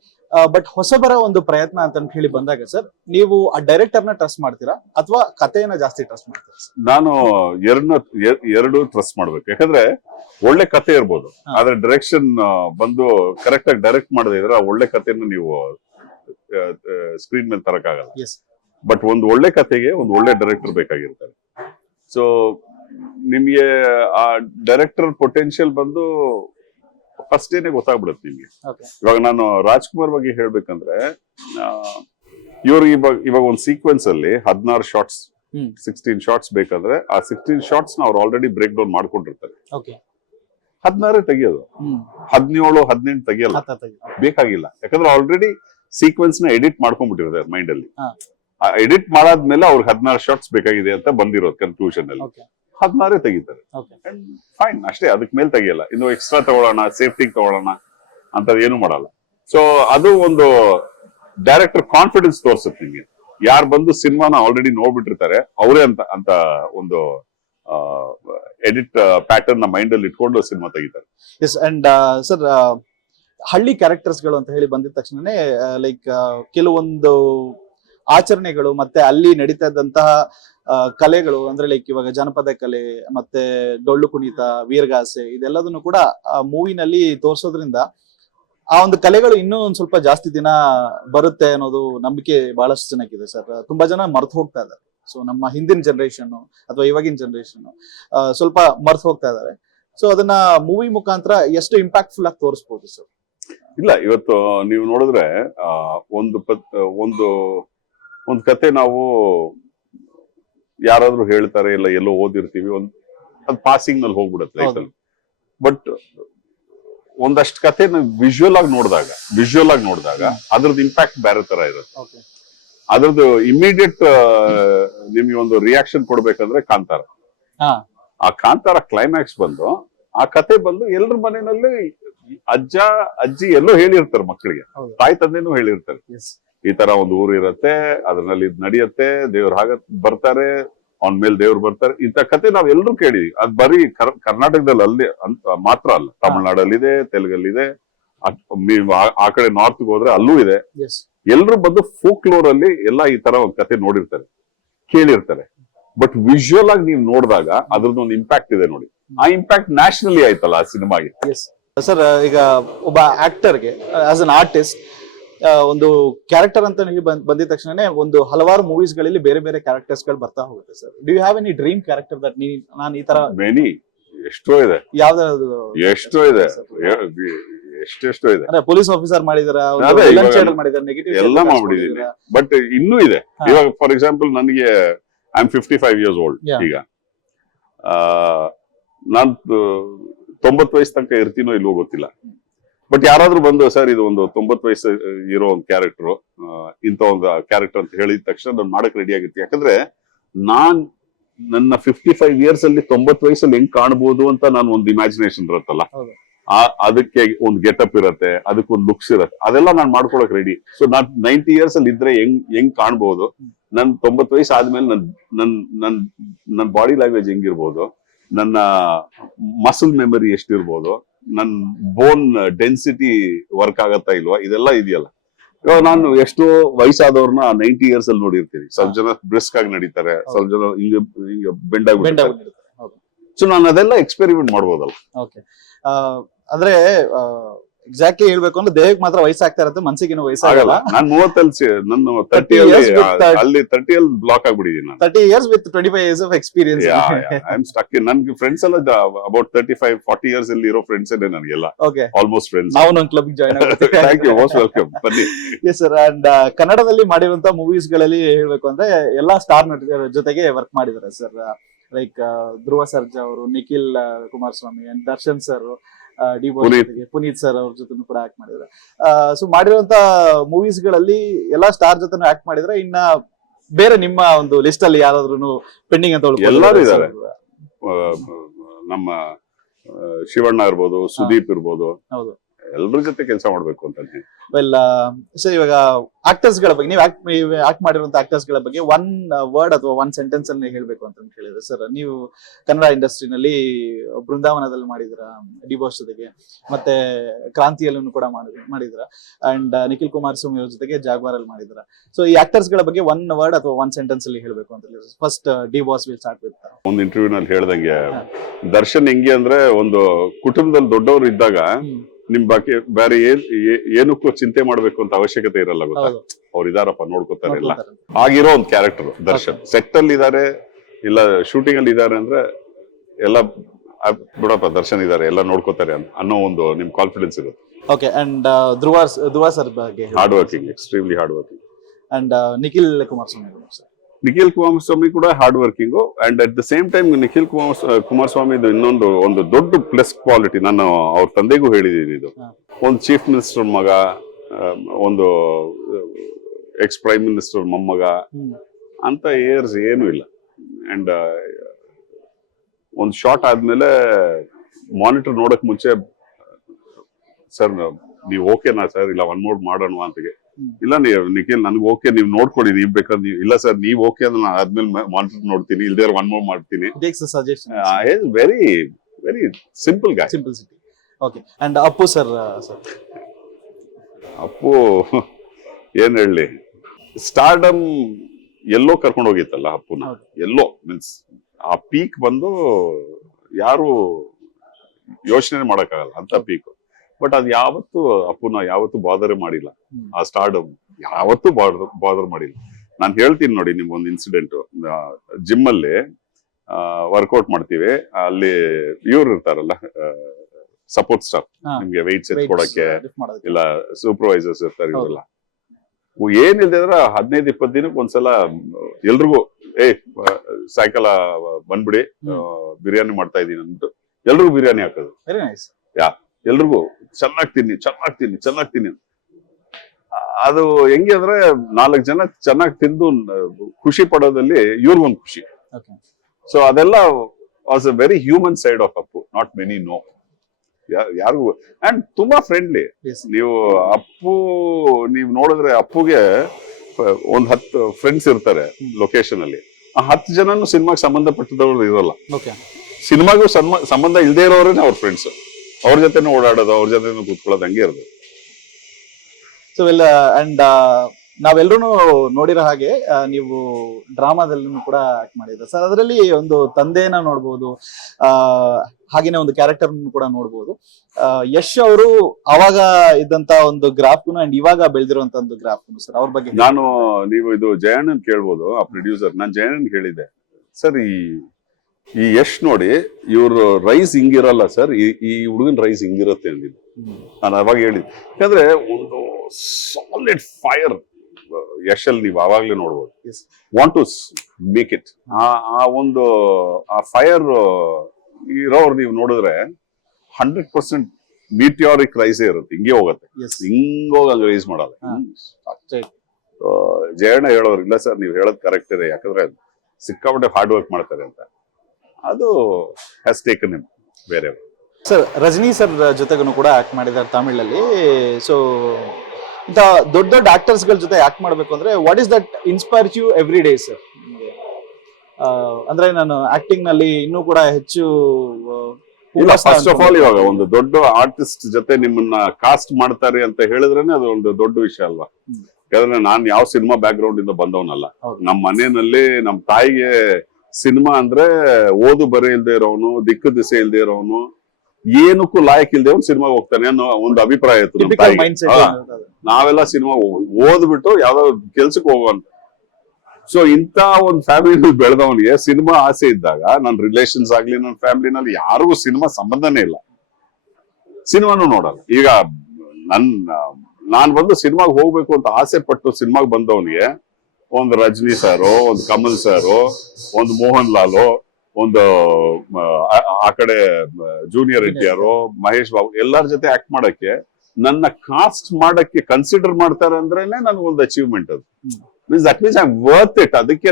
ಬಟ್ ಹೊಸಬರ ಒಂದು ಪ್ರಯತ್ನ ಅಂತ ಹೇಳಿ ಬಂದಾಗ ಸರ್, ನೀವು ಆ ಡೈರೆಕ್ಟರ್ ನ ಟ್ರಸ್ಟ್ ಮಾಡ್ತೀರಾ ಅಥವಾ ಕಥೆಯನ್ನ ಜಾಸ್ತಿ ಟ್ರಸ್ಟ್ ಮಾಡ್ತೀರಾ? ನಾನು ಎರಡು ಟ್ರಸ್ಟ್ ಮಾಡ್ಬೇಕು. ಯಾಕಂದ್ರೆ ಒಳ್ಳೆ ಕತೆ ಇರ್ಬೋದು, ಆದ್ರೆ ಡೈರೆಕ್ಷನ್ ಬಂದು ಕರೆಕ್ಟ್ ಆಗಿ ಡೈರೆಕ್ಟ್ ಮಾಡದೇ ಇದ್ರೆ ಆ ಒಳ್ಳೆ ಕಥೆಯನ್ನು ನೀವು ಸ್ಕ್ರೀನ್ ಮೇಲೆ ತರಕ್ಕಾಗಲ್ಲ. ಬಟ್ ಒಂದು ಒಳ್ಳೆ ಕತೆಗೆ ಒಂದು ಒಳ್ಳೆ ಡೈರೆಕ್ಟರ್ ಬೇಕಾಗಿರ್ತಾರೆ. ಸೊ ನಿಮ್ಗೆ ಆ ಡೈರೆಕ್ಟರ್ ಪೊಟೆನ್ಶಿಯಲ್ ಬಂದು ಫಸ್ಟ್ ಏನೇ ಗೊತ್ತಾಗ್ಬಿಡುತ್ತೆ ನಿಮ್ಗೆ. ಇವಾಗ ನಾನು ರಾಜ್ಕುಮಾರ್ ಬಗ್ಗೆ ಹೇಳ್ಬೇಕಂದ್ರೆ, ಇವ್ರು ಇವಾಗ ಒಂದು ಸೀಕ್ವೆನ್ಸ್ ಅಲ್ಲಿ 16 ಶಾರ್ಟ್ಸ್ 16 ಶಾರ್ಟ್ಸ್ ಬೇಕಾದ್ರೆ ಆ 16 ಶಾರ್ಟ್ಸ್ ಅವ್ರು ಆಲ್ರೆಡಿ ಬ್ರೇಕ್ ಡೌನ್ ಮಾಡ್ಕೊಂಡಿರ್ತಾರೆ. 16 ತೆಗಿಯೋದು, 17, 18 ತೆಗಿಯಲ್ಲ, ಬೇಕಾಗಿಲ್ಲ. ಯಾಕಂದ್ರೆ ಆಲ್ರೆಡಿ ಸೀಕ್ವೆನ್ಸ್ ನ ಎಡಿಟ್ ಮಾಡ್ಕೊಂಡ್ಬಿಟ್ಟಿರ್ತಾರೆ ಮೈಂಡ್ ಅಲ್ಲಿ. ಎಡಿಟ್ ಮಾಡಾದ್ಮೇಲೆ ಅವ್ರಿಗೆ 16 ಶಾರ್ಟ್ಸ್ ಬೇಕಾಗಿದೆ ಅಂತ ಬಂದಿರೋದು ಕನ್ಕ್ಲೂಷನ್ ಅಲ್ಲಿ 16 ತೆಗಿತಾರೆ. ಫೈನ್, ಅಷ್ಟೇ, ಅದಕ್ಕೆ ಮೇಲೆ ತೆಗಿಯಲ್ಲ. ಇನ್ನು ಎಕ್ಸ್ಟ್ರಾ ತಗೊಳ್ಳೋಣ, ಸೇಫ್ಟಿ ತಗೊಳ್ಳೋಣ ಅಂತ ಏನು ಮಾಡಲ್ಲ. ಸೊ ಅದು ಒಂದು ಡೈರೆಕ್ಟರ್ ಕಾನ್ಫಿಡೆನ್ಸ್ ತೋರ್ಸುತ್ತೆ ನಿಮ್ಗೆ. ಯಾರು ಬಂದು ಸಿನಿಮಾನ ಆಲ್ರೆಡಿ ನೋಡ್ಬಿಟ್ಟಿರ್ತಾರೆ ಅವರೇ ಅಂತ ಒಂದು ಎಡಿಟ್ ಪ್ಯಾಟರ್ನ್ ನ ಮೈಂಡ್ ಅಲ್ಲಿ ಇಟ್ಕೊಂಡು ಸಿನಿಮಾ ತೆಗಿತಾರೆ. ಎಸ್. ಅಂಡ್ ಸರ್, ಹಳ್ಳಿ ಕ್ಯಾರೆಕ್ಟರ್ಸ್ ಗಳು ಅಂತ ಹೇಳಿ ಬಂದಿದ ತಕ್ಷಣನೇ ಲೈಕ್ ಕೆಲವೊಂದು ಆಚರಣೆಗಳು ಮತ್ತೆ ಅಲ್ಲಿ ನಡೀತಾ ಇದ್ದಂತಹ ಕಲೆಗಳು, ಅಂದ್ರೆ ಲೈಕ್ ಇವಾಗ ಜನಪದ ಕಲೆ ಮತ್ತೆ ಡೊಳ್ಳು ಕುಣಿತ, ವೀರಗಾಸೆ, ಇದೆಲ್ಲದನ್ನು ಕೂಡ ಮೂವಿನಲ್ಲಿ ತೋರ್ಸೋದ್ರಿಂದ ಆ ಒಂದು ಕಲೆಗಳು ಇನ್ನೂ ಒಂದ್ ಸ್ವಲ್ಪ ಜಾಸ್ತಿ ದಿನ ಬರುತ್ತೆ ಅನ್ನೋದು ನಂಬಿಕೆ ಬಹಳಷ್ಟು ಜನಕ್ಕಿದೆ ಸರ್. ತುಂಬಾ ಜನ ಮರ್ತು ಹೋಗ್ತಾ ಇದ್ದಾರೆ. ಸೊ ನಮ್ಮ ಹಿಂದಿನ ಜನರೇಷನ್ ಅಥವಾ ಇವಾಗಿನ ಜನರೇಷನ್ ಸ್ವಲ್ಪ ಮರ್ತು ಹೋಗ್ತಾ ಇದ್ದಾರೆ. ಸೊ ಅದನ್ನ ಮೂವಿ ಮುಖಾಂತರ ಎಷ್ಟು ಇಂಪ್ಯಾಕ್ಟ್ಫುಲ್ ಆಗಿ ತೋರಿಸಬಹುದು ಸರ್? ಇಲ್ಲ, ಇವತ್ತು ನೀವು ನೋಡಿದ್ರೆ ಒಂದು ಕತೆ ನಾವು ಯಾರಾದ್ರೂ ಹೇಳ್ತಾರೆ, ಇಲ್ಲ ಎಲ್ಲೋ ಓದಿರ್ತೀವಿ, ಅದು ಪಾಸಿಂಗ್ ನಲ್ಲಿ ಹೋಗ್ಬಿಡುತ್ತೆ ಲೈಫಲ್ಲಿ. ಬಟ್ ಒಂದಷ್ಟು ಕತೆ ವಿಜುವಲ್ ಆಗಿ ನೋಡಿದಾಗ ಅದ್ರದ್ದು ಇಂಪ್ಯಾಕ್ಟ್ ಬೇರೆ ತರ ಇರುತ್ತೆ. ಅದ್ರದ್ದು ಇಮಿಡಿಯೇಟ್ ನಿಮ್ಗೆ ಒಂದು ರಿಯಾಕ್ಷನ್ ಕೊಡ್ಬೇಕಂದ್ರೆ ಕಾಂತಾರ. ಆ ಕಾಂತಾರ ಕ್ಲೈಮ್ಯಾಕ್ಸ್ ಬಂದು ಆ ಕತೆ ಬಂದು ಎಲ್ರ ಮನೆಯಲ್ಲಿ ಅಜ್ಜ ಅಜ್ಜಿ ಎಲ್ಲೋ ಹೇಳಿರ್ತಾರೆ ಮಕ್ಕಳಿಗೆ, ತಾಯಿ ತಂದೆನೂ ಹೇಳಿರ್ತಾರೆ, ಈ ತರ ಒಂದು ಊರು ಇರತ್ತೆ, ಅದ್ರಲ್ಲಿ ಇದು ನಡೆಯತ್ತೆ, ದೇವ್ರ ಹಾಗ ಬರ್ತಾರೆ, ಅವನ ಮೇಲೆ ದೇವ್ರು ಬರ್ತಾರೆ ಇಂಥ ಕತೆ ನಾವೆಲ್ಲರೂ ಕೇಳಿದೀವಿ. ಅದ್ ಬರೀ ಕರ್ನಾಟಕದಲ್ಲಿ ಅಲ್ಲಿ ಅಂತ ಮಾತ್ರ ಅಲ್ಲ, ತಮಿಳ್ನಾಡಲ್ಲಿದೆ, ತೆಲುಗಲ್ಲಿದೆ, ನೀವು ಆ ಕಡೆ ನಾರ್ತ್ ಹೋದ್ರೆ ಅಲ್ಲೂ ಇದೆ. ಎಸ್ ಎಲ್ರು ಬಂದು ಫೋಕ್ಲೋರ್ ಅಲ್ಲಿ ಎಲ್ಲ ಈ ತರ ಒಂದ್ ಕತೆ ನೋಡಿರ್ತಾರೆ, ಕೇಳಿರ್ತಾರೆ. ಬಟ್ ವಿಜುವಲ್ ಆಗಿ ನೀವು ನೋಡಿದಾಗ ಅದ್ರದ್ದು ಒಂದು ಇಂಪ್ಯಾಕ್ಟ್ ಇದೆ ನೋಡಿ. ಆ ಇಂಪ್ಯಾಕ್ಟ್ ನ್ಯಾಷನಲಿ ಆಯ್ತಲ್ಲ ಆ ಸಿನಿಮಾಗೆ. ಎಸ್ ಸರ್, ಈಗ ಒಬ್ಬ ಆಕ್ಟರ್ಗೆ ಆಸ್ ಅನ್ ಆರ್ಟಿಸ್ಟ್ ಒಂದು ಕ್ಯಾರೆಕ್ಟರ್ ಅಂತ ನೀವು ಬಂದಿದ ತಕ್ಷಣನೇ ಒಂದು ಹಲವಾರು ಮೂವೀಸ್ ಗಳಲ್ಲಿ ಬೇರೆ ಬೇರೆ ಕ್ಯಾರೆಕ್ಟರ್ಸ್ ಗಳು ಬರ್ತಾ ಹೋಗುತ್ತೆ sir. Do you have any dream character that ನಾನು ಈ ತರ ಮೆನಿ ಎಷ್ಟೋ ಇದೆ, ಯಾವ್ದಾದ್ರು ಎಷ್ಟೋ ಇದೆ, ಎಷ್ಟೆಷ್ಟೋ ಇದೆ. ಅಂದ್ರೆ ಪೊಲೀಸ್ ಆಫೀಸರ್ ಮಾಡಿದಾರ, ಅದೇ ಇವಾಗ ಮಾಡಿದಾರೆ, ನೆಗೆಟಿವ್ ಎಲ್ಲ ಮಾಡ್ಬಿಟ್ಟಿದೀನಿ. ಬಟ್ ಇನ್ನೂ ಇದೆ. ಇವಾಗ ಫಾರ್ ಎಕ್ಸಾಂಪಲ್ ನನಗೆ I am 55 years old. Yeah. ಈಗ ನಾನ್ 90 ವಯಸ್ಸು ತನಕ ಇರ್ತೀನೋ ಇಲ್ವೋ ಗೊತ್ತಿಲ್ಲ. ಬಟ್ ಯಾರಾದ್ರೂ ಬಂದು ಸರ್ ಇದು ಒಂದು 90 ವಯಸ್ಸು ಇರೋ ಒಂದು ಕ್ಯಾರೆಕ್ಟರ್, ಇಂಥ ಒಂದು ಕ್ಯಾರೆಕ್ಟರ್ ಅಂತ ಹೇಳಿದ ತಕ್ಷಣ ನಾನು ಮಾಡಕ್ ರೆಡಿ ಆಗಿರ್ತೀನಿ. ಯಾಕಂದ್ರೆ ನನ್ನ 55 years ಅಲ್ಲಿ 90 ವಯಸ್ಸಲ್ಲಿ ಹೆಂಗ್ ಕಾಣ್ಬೋದು ಅಂತ ನಾನು ಒಂದು ಇಮ್ಯಾಜಿನೇಷನ್ ಇರುತ್ತಲ್ಲ, ಅದಕ್ಕೆ ಒಂದು ಗೆಟಪ್ ಇರತ್ತೆ, ಅದಕ್ಕೊಂದು ಲುಕ್ಸ್ ಇರತ್ತೆ, ಅದೆಲ್ಲ ನಾನು ಮಾಡ್ಕೊಳಕ್ ರೆಡಿ. ಸೊ ನಾನ್ 90 years ಅಲ್ಲಿ ಇದ್ರೆ ಹೆಂಗ್ ಕಾಣ್ಬೋದು, ನನ್ 90 ವಯಸ್ಸು ಆದ್ಮೇಲೆ ನನ್ ಬಾಡಿ ಲ್ಯಾಂಗ್ವೇಜ್ ಹೆಂಗಿರ್ಬೋದು, ನನ್ನ ಮಸಲ್ ಮೆಮರಿ ಎಷ್ಟಿರ್ಬೋದು, ನನ್ ಬೋನ್ ಡೆನ್ಸಿಟಿ ವರ್ಕ್ ಆಗತ್ತಾ ಇಲ್ವಾ, ಇದೆಲ್ಲ ಇದೆಯಲ್ಲ. ಇವಾಗ ನಾನು ಎಷ್ಟೋ ವಯಸ್ಸಾದವ್ರನ್ನ 90 years ಅಲ್ಲಿ ನೋಡಿರ್ತೀನಿ. ಸ್ವಲ್ಪ ಜನ ಬ್ರಿಸ್ಕ್ ಆಗಿ ನಡೀತಾರೆ, ಸ್ವಲ್ಪ ಜನ ಹಿಂಗ ಬೆಂಡ್ ಆಗಿ. ಸೊ ನಾನು ಅದೆಲ್ಲ ಎಕ್ಸ್ಪೆರಿಮೆಂಟ್ ಮಾಡ್ಬೋದಲ್ಲ. ಓಕೆ, ಅಂದ್ರೆ ಎಕ್ಸಾಕ್ಟ್ಲಿ ಹೇಳ್ಬೇಕು ಅಂದ್ರೆ ದೇಹಕ್ಕೆ ಮಾತ್ರ ವಯಸ್ಸಾಗ್ತಾ ಇರುತ್ತೆ, ಮನ್ಸಿಗೇನು ವಯಸ್ಸಾಗಲ್ಲ. ನಾನು 30 ನನ್ನ 30 ಅಲ್ಲಿ 30 ಅಲ್ಲಿ ಬ್ಲಾಕ್ ಆಗ್ಬಿಟ್ಟಿದ್ದೀನಿ ನಾನು. 30 years with 25 years of experience. I am stuck in. ನನ್ಗೆ ಫ್ರೆಂಡ್ಸ್ ಎಲ್ಲ ಅಬೌಟ್ 35-40 years ಅಲ್ಲಿ ಇರೋ ಫ್ರೆಂಡ್ಸ್ ಇದೆ ನನಗೆಲ್ಲ, ಓಕೆ, ಆಲ್ಮೋಸ್ಟ್ ಫ್ರೆಂಡ್ಸ್. ನಾವು ನನ್ನ ಕ್ಲಬ್ ಜಾಯ್ನ್ ಆಗ್ತೀವಿ. ಥ್ಯಾಂಕ್ ಯು, ಮೋಸ್ಟ್ ವೆಲ್ಕಮ್, ಬನ್ನಿ. ಎಸ್ ಸರ್, ಅಂಡ್ ಕನ್ನಡದಲ್ಲಿ ಮಾಡಿರುವಂತ ಮೂವೀಸ್ ಗಳಲ್ಲಿ ಹೇಳ್ಬೇಕು ಅಂದ್ರೆ ಎಲ್ಲಾ ಸ್ಟಾರ್ ನಟರ ಜೊತೆಗೆ ವರ್ಕ್ ಮಾಡಿದ್ದಾರೆ ಸರ್. ಲೈಕ್ ಧ್ರುವ ಸರ್ಜಾ ಅವರು, Nikhil Kumaraswamy and Darshan sir, Puneeth sir ಅವ್ರ ಜೊತೆ ಕೂಡ ಆಕ್ಟ್ ಮಾಡಿದ್ರೆ. ಸೊ ಮಾಡಿರುವಂತ ಮೂವೀಸ್ ಗಳಲ್ಲಿ ಎಲ್ಲಾ ಸ್ಟಾರ್ ಜೊತೆ ಆಕ್ಟ್ ಮಾಡಿದ್ರೆ, ಇನ್ನ ಬೇರೆ ನಿಮ್ಮ ಒಂದು ಲಿಸ್ಟ್ ಅಲ್ಲಿ ಯಾರಾದ್ರೂ ಪೆಂಡಿಂಗ್ ಅಂತ ಎಲ್ಲರೂ ಇದ್ದಾರೆ. ನಮ್ಮ ಶಿವಣ್ಣ ಇರ್ಬೋದು, ಸುದೀಪ್ ಇರ್ಬೋದು, ಹೌದು, ಎಲ್ಲರ ಜೊತೆ ಕೆಲಸ ಮಾಡ್ಬೇಕು ಅಂತ. ವೆಲ್ ಸರ್, ಇವಾಗ ಆಕ್ಟರ್ಸ್ ಗಳ ಬಗ್ಗೆ, ನೀವು ಆಕ್ಟ್ ಮಾಡಿರುವಂತ ಆಕ್ಟರ್ಸ್ ಗಳ ಬಗ್ಗೆ ಒನ್ ವರ್ಡ್ ಅಥವಾ ಒನ್ ಸೆಂಟೆನ್ಸ್ ಅಲ್ಲಿ ಹೇಳ್ಬೇಕು ಅಂತ ಹೇಳಿದ್ರೆ ಸರ್, ನೀವು ಕನ್ನಡ ಇಂಡಸ್ಟ್ರಿನಲ್ಲಿ ಬೃಂದಾವನದಲ್ಲಿ ಮಾಡಿದ್ರ, ಡಿಬೋಸ್ ಜೊತೆಗೆ, ಮತ್ತೆ ಕ್ರಾಂತಿಯಲ್ಲೂ ಕೂಡ ಮಾಡಿದ್ರ, ಅಂಡ್ ನಿಖಿಲ್ ಕುಮಾರಸ್ವಾಮಿ ಅವ್ರ ಜೊತೆಗೆ ಜಾಗ್ವಾರ್ ಅಲ್ಲಿ ಮಾಡಿದ್ರ. ಸೊ ಈ ಆಕ್ಟರ್ಸ್ ಗಳ ಬಗ್ಗೆ ಒನ್ ವರ್ಡ್ ಅಥವಾ ಒನ್ ಸೆಂಟೆನ್ಸ್ ಅಲ್ಲಿ ಹೇಳ್ಬೇಕು ಅಂತ ಹೇಳಿದ್ರೆ, first D boss will start with. ಒಂದು ಇಂಟರ್ವ್ಯೂ ನಲ್ಲಿ ಹೇಳ್ದಂಗೆ, ದರ್ಶನ್ ಹೆಂಗೆ ಅಂದ್ರೆ ಒಂದು ಕುಟುಂಬದಲ್ಲಿ ದೊಡ್ಡವರು ಇದ್ದಾಗ ನಿಮ್ ಬಾಕಿ ಬೇರೆ ಏನಕ್ಕೂ ಚಿಂತೆ ಮಾಡ್ಬೇಕು ಅಂತ ಅವಶ್ಯಕತೆ ಇರಲ್ಲ, ಗೊತ್ತಾ. ಅವ್ರು ಇದಾರಪ್ಪ, ನೋಡ್ಕೋತಾರೆ ಎಲ್ಲ. ಆಗಿರೋ ಒಂದು ಕ್ಯಾರೆಕ್ಟರ್ ದರ್ಶನ್. ಸೆಟ್ ಅಲ್ಲಿ ಇದಾರೆ ಇಲ್ಲ ಶೂಟಿಂಗ್ ಅಲ್ಲಿ ಇದಾರೆ ಅಂದ್ರೆ ಎಲ್ಲ ಬಿಡಪ್ಪ, ದರ್ಶನ್ ಇದಾರೆ, ಎಲ್ಲ ನೋಡ್ಕೋತಾರೆ ಅನ್ನೋ ಒಂದು ನಿಮ್ ಕಾನ್ಫಿಡೆನ್ಸ್ ಇರುತ್ತೆ. ಓಕೆ, ಅಂಡ್ ಧ್ರುವ ಸರ್ ಬಗ್ಗೆ hard working, extremely hard working. And Nikhil Kumaraswamy sir. Nikhil Kumaraswamy ಕೂಡ hard working, and at the same time Nikhil Kumaraswamy ಇನ್ನೊಂದು ದೊಡ್ಡ ಪ್ಲಸ್ ಕ್ವಾಲಿಟಿ, ನಾನು ಅವ್ರ ತಂದೆಗೂ ಹೇಳಿದೀನಿ, ಇದು ಒಂದು ಚೀಫ್ ಮಿನಿಸ್ಟರ್ ಮಗ, ಒಂದು ಎಕ್ಸ್ ಪ್ರೈಮ್ ಮಿನಿಸ್ಟರ್ ಮೊಮ್ಮಗ ಅಂತ ಏರ್ಸ್ ಏನು ಇಲ್ಲ. ಅಂಡ್ ಒಂದು ಶಾಟ್ ಆದ್ಮೇಲೆ ಮಾನಿಟರ್ ನೋಡಕ್ ಮುಂಚೆ, ಸರ್ ನೀವು ಓಕೆನಾ ಸರ್, ಇಲ್ಲ ಒನ್ ಮೋಡ್ ಮಾಡೋಣ ಅಂತಿಗೆ, ಇಲ್ಲ ನಿಖಿಲ್ ನನ್ಗೆ ಓಕೆ, ನೀವು ನೋಡ್ಕೊಡಿ, ನೀವ್ ಬೇಕಾದ್ರೆ ಇಲ್ಲ ಸರ್ ನೀವ್ ಓಕೆ ಅಂದ್ರೆ ನಾನು ಆದ್ಮೇಲೆ ಮಾನಿಟರ್ ನೋಡ್ತೀನಿ, ಇಲ್ದೇ ಒನ್ ಮೋಡ್ ಮಾಡ್ತೀನಿ. Very very simple guy, simplicity. Okay, and Appu sir. Appu ಏನ್ ಹೇಳಿ, ಸ್ಟಾರ್ಡಮ್ ಎಲ್ಲೋ ಕರ್ಕೊಂಡು ಹೋಗಿತ್ತಲ್ಲ ಅಪ್ಪುನ, ಎಲ್ಲೋ ಮೀನ್ಸ್ ಆ ಪೀಕ್ ಬಂದು ಯಾರು ಯೋಚನೆ ಮಾಡಕ್ಕಾಗಲ್ಲ ಅಂತ ಪೀಕ್. ಬಟ್ ಅದ್ ಯಾವತ್ತು ಅಪ್ಪುನ ಯಾವತ್ತು ಬಾದರ್ ಮಾಡಿಲ್ಲ, ಆ ಸ್ಟಾರ್ಡಮ್ ಯಾವತ್ತು ಬಾದರ್ ಮಾಡಿಲ್ಲ. ನಾನ್ ಹೇಳ್ತೀನಿ ನೋಡಿ ನಿಮ್ಗೊಂದು ಇನ್ಸಿಡೆಂಟ್. ಜಿಮ್ ಅಲ್ಲಿ ವರ್ಕೌಟ್ ಮಾಡ್ತೀವಿ, ಅಲ್ಲಿ ಇವ್ರು ಇರ್ತಾರಲ್ಲ ಸಪೋರ್ಟ್ ಸ್ಟಾಫ್, ನಿಮ್ಗೆ ವೆಯ್ಟ್ಸ್ ಎತ್ಕೊಡಕ್ಕೆ, ಇಲ್ಲ ಸೂಪರ್ವೈಸರ್ಸ್ ಇರ್ತಾರೆ, ಇವರೆಲ್ಲ ಏನಿಲ್ದಿದ್ರ 15-20 ದಿನಕ್ಕೆ ಒಂದ್ಸಲ ಎಲ್ರಿಗೂ ಸಾಯಂಕಾಲ ಬಂದ್ಬಿಡಿ ಬಿರಿಯಾನಿ ಮಾಡ್ತಾ ಇದೀನಿ ಅಂದ್ಬಿಟ್ಟು ಎಲ್ರಿಗೂ ಬಿರಿಯಾನಿ ಹಾಕೋದು. ಎಲ್ರಿಗೂ ಚೆನ್ನಾಗಿ ತಿನ್ನಿ. ಅದು ಹೆಂಗೆ ಅಂದ್ರೆ 4 ಜನ ಚೆನ್ನಾಗಿ ತಿಂದು ಖುಷಿ ಪಡೋದಲ್ಲಿ ಇವ್ರಿಗೊಂದು ಖುಷಿ. ಸೊ ಅದೆಲ್ಲ was a very human side of Appu, not many know ಯಾರಿಗೂ. ಅಂಡ್ ತುಂಬಾ ಫ್ರೆಂಡ್ಲಿ. ನೀವು ಅಪ್ಪು ನೀವು ನೋಡಿದ್ರೆ ಅಪ್ಪುಗೆ ಒಂದ್ 10 ಫ್ರೆಂಡ್ಸ್ ಇರ್ತಾರೆ ಲೊಕೇಶನ್ ಅಲ್ಲಿ. ಆ 10 ಜನನು ಸಿನಿಮಾಗೆ ಸಂಬಂಧಪಟ್ಟದವ್ರು ಇರಲ್ಲ. ಓಕೆ. ಸಿನಿಮಾಗೂ ಸಂಬಂಧ ಇಲ್ಲದೆ ಇರೋರೇನೆ ಅವ್ರ ಫ್ರೆಂಡ್ಸ್, ಅವ್ರ ಜೊತೆನೂ ಓಡಾಡೋದು, ಅವ್ರ ಜೊತೆನೂ ಕೂತ್ಕೊಳ್ಳೋದು, ಹಂಗೆ ಇರೋದು. ಸೊ ಎಲ್ಲ ಅಂಡ್ ನಾವೆಲ್ಲರೂ ನೋಡಿರೋ ಹಾಗೆ ನೀವು ಡ್ರಾಮಾದಲ್ಲೂ ಕೂಡ ಆಕ್ಟ್ ಮಾಡಿದ್ರೆ ಸರ್. ಅದರಲ್ಲಿ ಒಂದು ತಂದೆನ ನೋಡ್ಬೋದು, ಹಾಗೇನೆ ಒಂದು ಕ್ಯಾರೆಕ್ಟರ್ ಕೂಡ ನೋಡ್ಬೋದು. ಯಶ್ ಅವರು ಅವಾಗ ಇದ್ದಂತ ಒಂದು ಗ್ರಾಫ್ನು ಅಂಡ್ ಇವಾಗ ಬೆಳೆದಿರುವಂತ ಒಂದು ಗ್ರಾಫ್ನು ಸರ್, ಅವ್ರ ಬಗ್ಗೆ ನೀವು ಇದು ಜಯಣ್ಣನ್ ಕೇಳ್ಬೋದು, ಆ ಪ್ರೊಡ್ಯೂಸರ್. ನಾನು ಜಯಣ್ಣನ್ ಹೇಳಿದ್ದೆ, ಸರ್ ಈ ಯಶ್ ನೋಡಿ, ಇವ್ರ ರೈಸ್ ಹಿಂಗಿರಲ್ಲ ಸರ್, ಈ ಹುಡುಗನ್ ರೈಸ್ ಹಿಂಗಿರುತ್ತೆ ಅಂದಿದ್ದು. ನಾನು ಅವಾಗ ಹೇಳಿದ್ದೆ, ಯಾಕಂದ್ರೆ ಒಂದು ಸಾಲಿಡ್ ಫೈರ್ ಯಶ್ ಅಲ್ಲಿ ನೀವು ಅವಾಗ್ಲೇ ನೋಡ್ಬೋದು. ವಾಂಟ್ ಟು ಮೇಕ್ ಇಟ್, ಆ ಫೈರ್ ಇರೋರು ನೀವು ನೋಡಿದ್ರೆ 100% ಮೀಟಿಯಾರಿಕ್ ರೈಸೇ ಇರುತ್ತೆ, ಹಿಂಗೆ ಹೋಗುತ್ತೆ, ಹಿಂಗೋಗಿ ರೈಸ್ ಮಾಡಲ್ಲ. ಜಯಣ್ಣ ಹೇಳೋರು, ಇಲ್ಲ ಸರ್ ನೀವು ಹೇಳೋದು ಕರೆಕ್ಟ್ ಇದೆ, ಯಾಕಂದ್ರೆ ಸಿಕ್ಕಾಪಟ್ಟೆ ಹಾರ್ಡ್ ವರ್ಕ್ ಮಾಡ್ತಾರೆ ಅಂತ. ಅದು ಹ್ಯಾಸ್ ಟೇಕನ್ ಹಿಮ್ ಬೇರೆ. ಸರ್ ರಜನಿ ಸರ್ ಜೊತೆಗೂ ಕೂಡ ಆಕ್ಟ್ ಮಾಡಿದ್ದಾರೆ ತಮಿಳಲ್ಲಿ. ಸೊ ಇಂಥ ದೊಡ್ಡ ದೊಡ್ಡ ಆಕ್ಟರ್ಸ್ ಗಳ ಜೊತೆ ಆಕ್ಟ್ ಮಾಡ್ಬೇಕು ಅಂದ್ರೆ what is that inspires you every day sir? ಅಂದ್ರೆ ನಾನು ಆಕ್ಟಿಂಗ್ ನಲ್ಲಿ ಇನ್ನೂ ಕೂಡ ಹೆಚ್ಚು ಫಸ್ಟ್ ಆಫ್ ಆಲ್ ಇವಾಗ ಒಂದು ದೊಡ್ಡ ಆರ್ಟಿಸ್ಟ್ ಜೊತೆ ನಿಮ್ಮನ್ನ ಕಾಸ್ಟ್ ಮಾಡ್ತಾರೆ ಅಂತ ಹೇಳಿದ್ರೇನೆ ಅದು ಒಂದು ದೊಡ್ಡ ವಿಷಯ ಅಲ್ವಾ. ಯಾಕಂದ್ರೆ ನಾನ್ ಯಾವ ಸಿನಿಮಾ ಬ್ಯಾಕ್ ಗ್ರೌಂಡ್ ಇಂದ ಬಂದವನಲ್ಲ. ನಮ್ಮ ಮನೆಯಲ್ಲಿ ನಮ್ ತಾಯಿಗೆ ಸಿನಿಮಾ ಅಂದ್ರೆ ಓದು ಬರೆ ಇಲ್ದೇ ಇರೋನು, ದಿಕ್ಕು ದಿಸೆ ಇಲ್ದೇ ಇರೋನು, ಏನಕ್ಕೂ ಲಾಯಕ್ ಇಲ್ದೇ ಅವ್ನು ಸಿನಿಮಾಗೆ ಹೋಗ್ತಾನೆ ಅನ್ನೋ ಒಂದು ಅಭಿಪ್ರಾಯ ಇತ್ತು ನಮ್ಮ ತಾಯಿಗೆ. ನಾವೆಲ್ಲ ಸಿನಿಮಾ ಓದ್ಬಿಟ್ಟು ಯಾವ್ದೋ ಕೆಲ್ಸಕ್ಕೆ ಹೋಗೋಣ. ಸೊ ಇಂತ ಒಂದು ಫ್ಯಾಮಿಲಿ ಬೆಳೆದವನಿಗೆ ಸಿನಿಮಾ ಆಸೆ ಇದ್ದಾಗ, ನನ್ನ ರಿಲೇಷನ್ಸ್ ಆಗ್ಲಿ, ನನ್ನ ಫ್ಯಾಮಿಲಿನಲ್ಲಿ ಯಾರಿಗೂ ಸಿನಿಮಾ ಸಂಬಂಧನೇ ಇಲ್ಲ, ಸಿನಿಮಾನು ನೋಡಲ್ಲ. ಈಗ ನಾನ್ ಬಂದು ಸಿನಿಮಾಗೆ ಹೋಗ್ಬೇಕು ಅಂತ ಆಸೆ ಪಟ್ಟು ಸಿನಿಮಾಗೆ ಬಂದವನಿಗೆ ಒಂದು ರಜನಿ ಸಾರು, ಒಂದು ಕಮಲ್ ಸಾರು, ಒಂದು ಮೋಹನ್ ಲಾಲು, ಒಂದು ಆ ಕಡೆ ಜೂನಿಯರ್ ಎನ್ಟಿಆರ್, ಮಹೇಶ್ ಬಾಬು, ಎಲ್ಲರ ಜೊತೆ ಆಕ್ಟ್ ಮಾಡಕ್ಕೆ, ನನ್ನ ಕಾಸ್ಟ್ ಮಾಡಕ್ಕೆ ಕನ್ಸಿಡರ್ ಮಾಡ್ತಾರೆ ಅಂದ್ರೇನೆ ನನ್ಗೊಂದು ಅಚೀವ್ಮೆಂಟ್. ಅದು means that means I am worth it. ಅದಕ್ಕೆ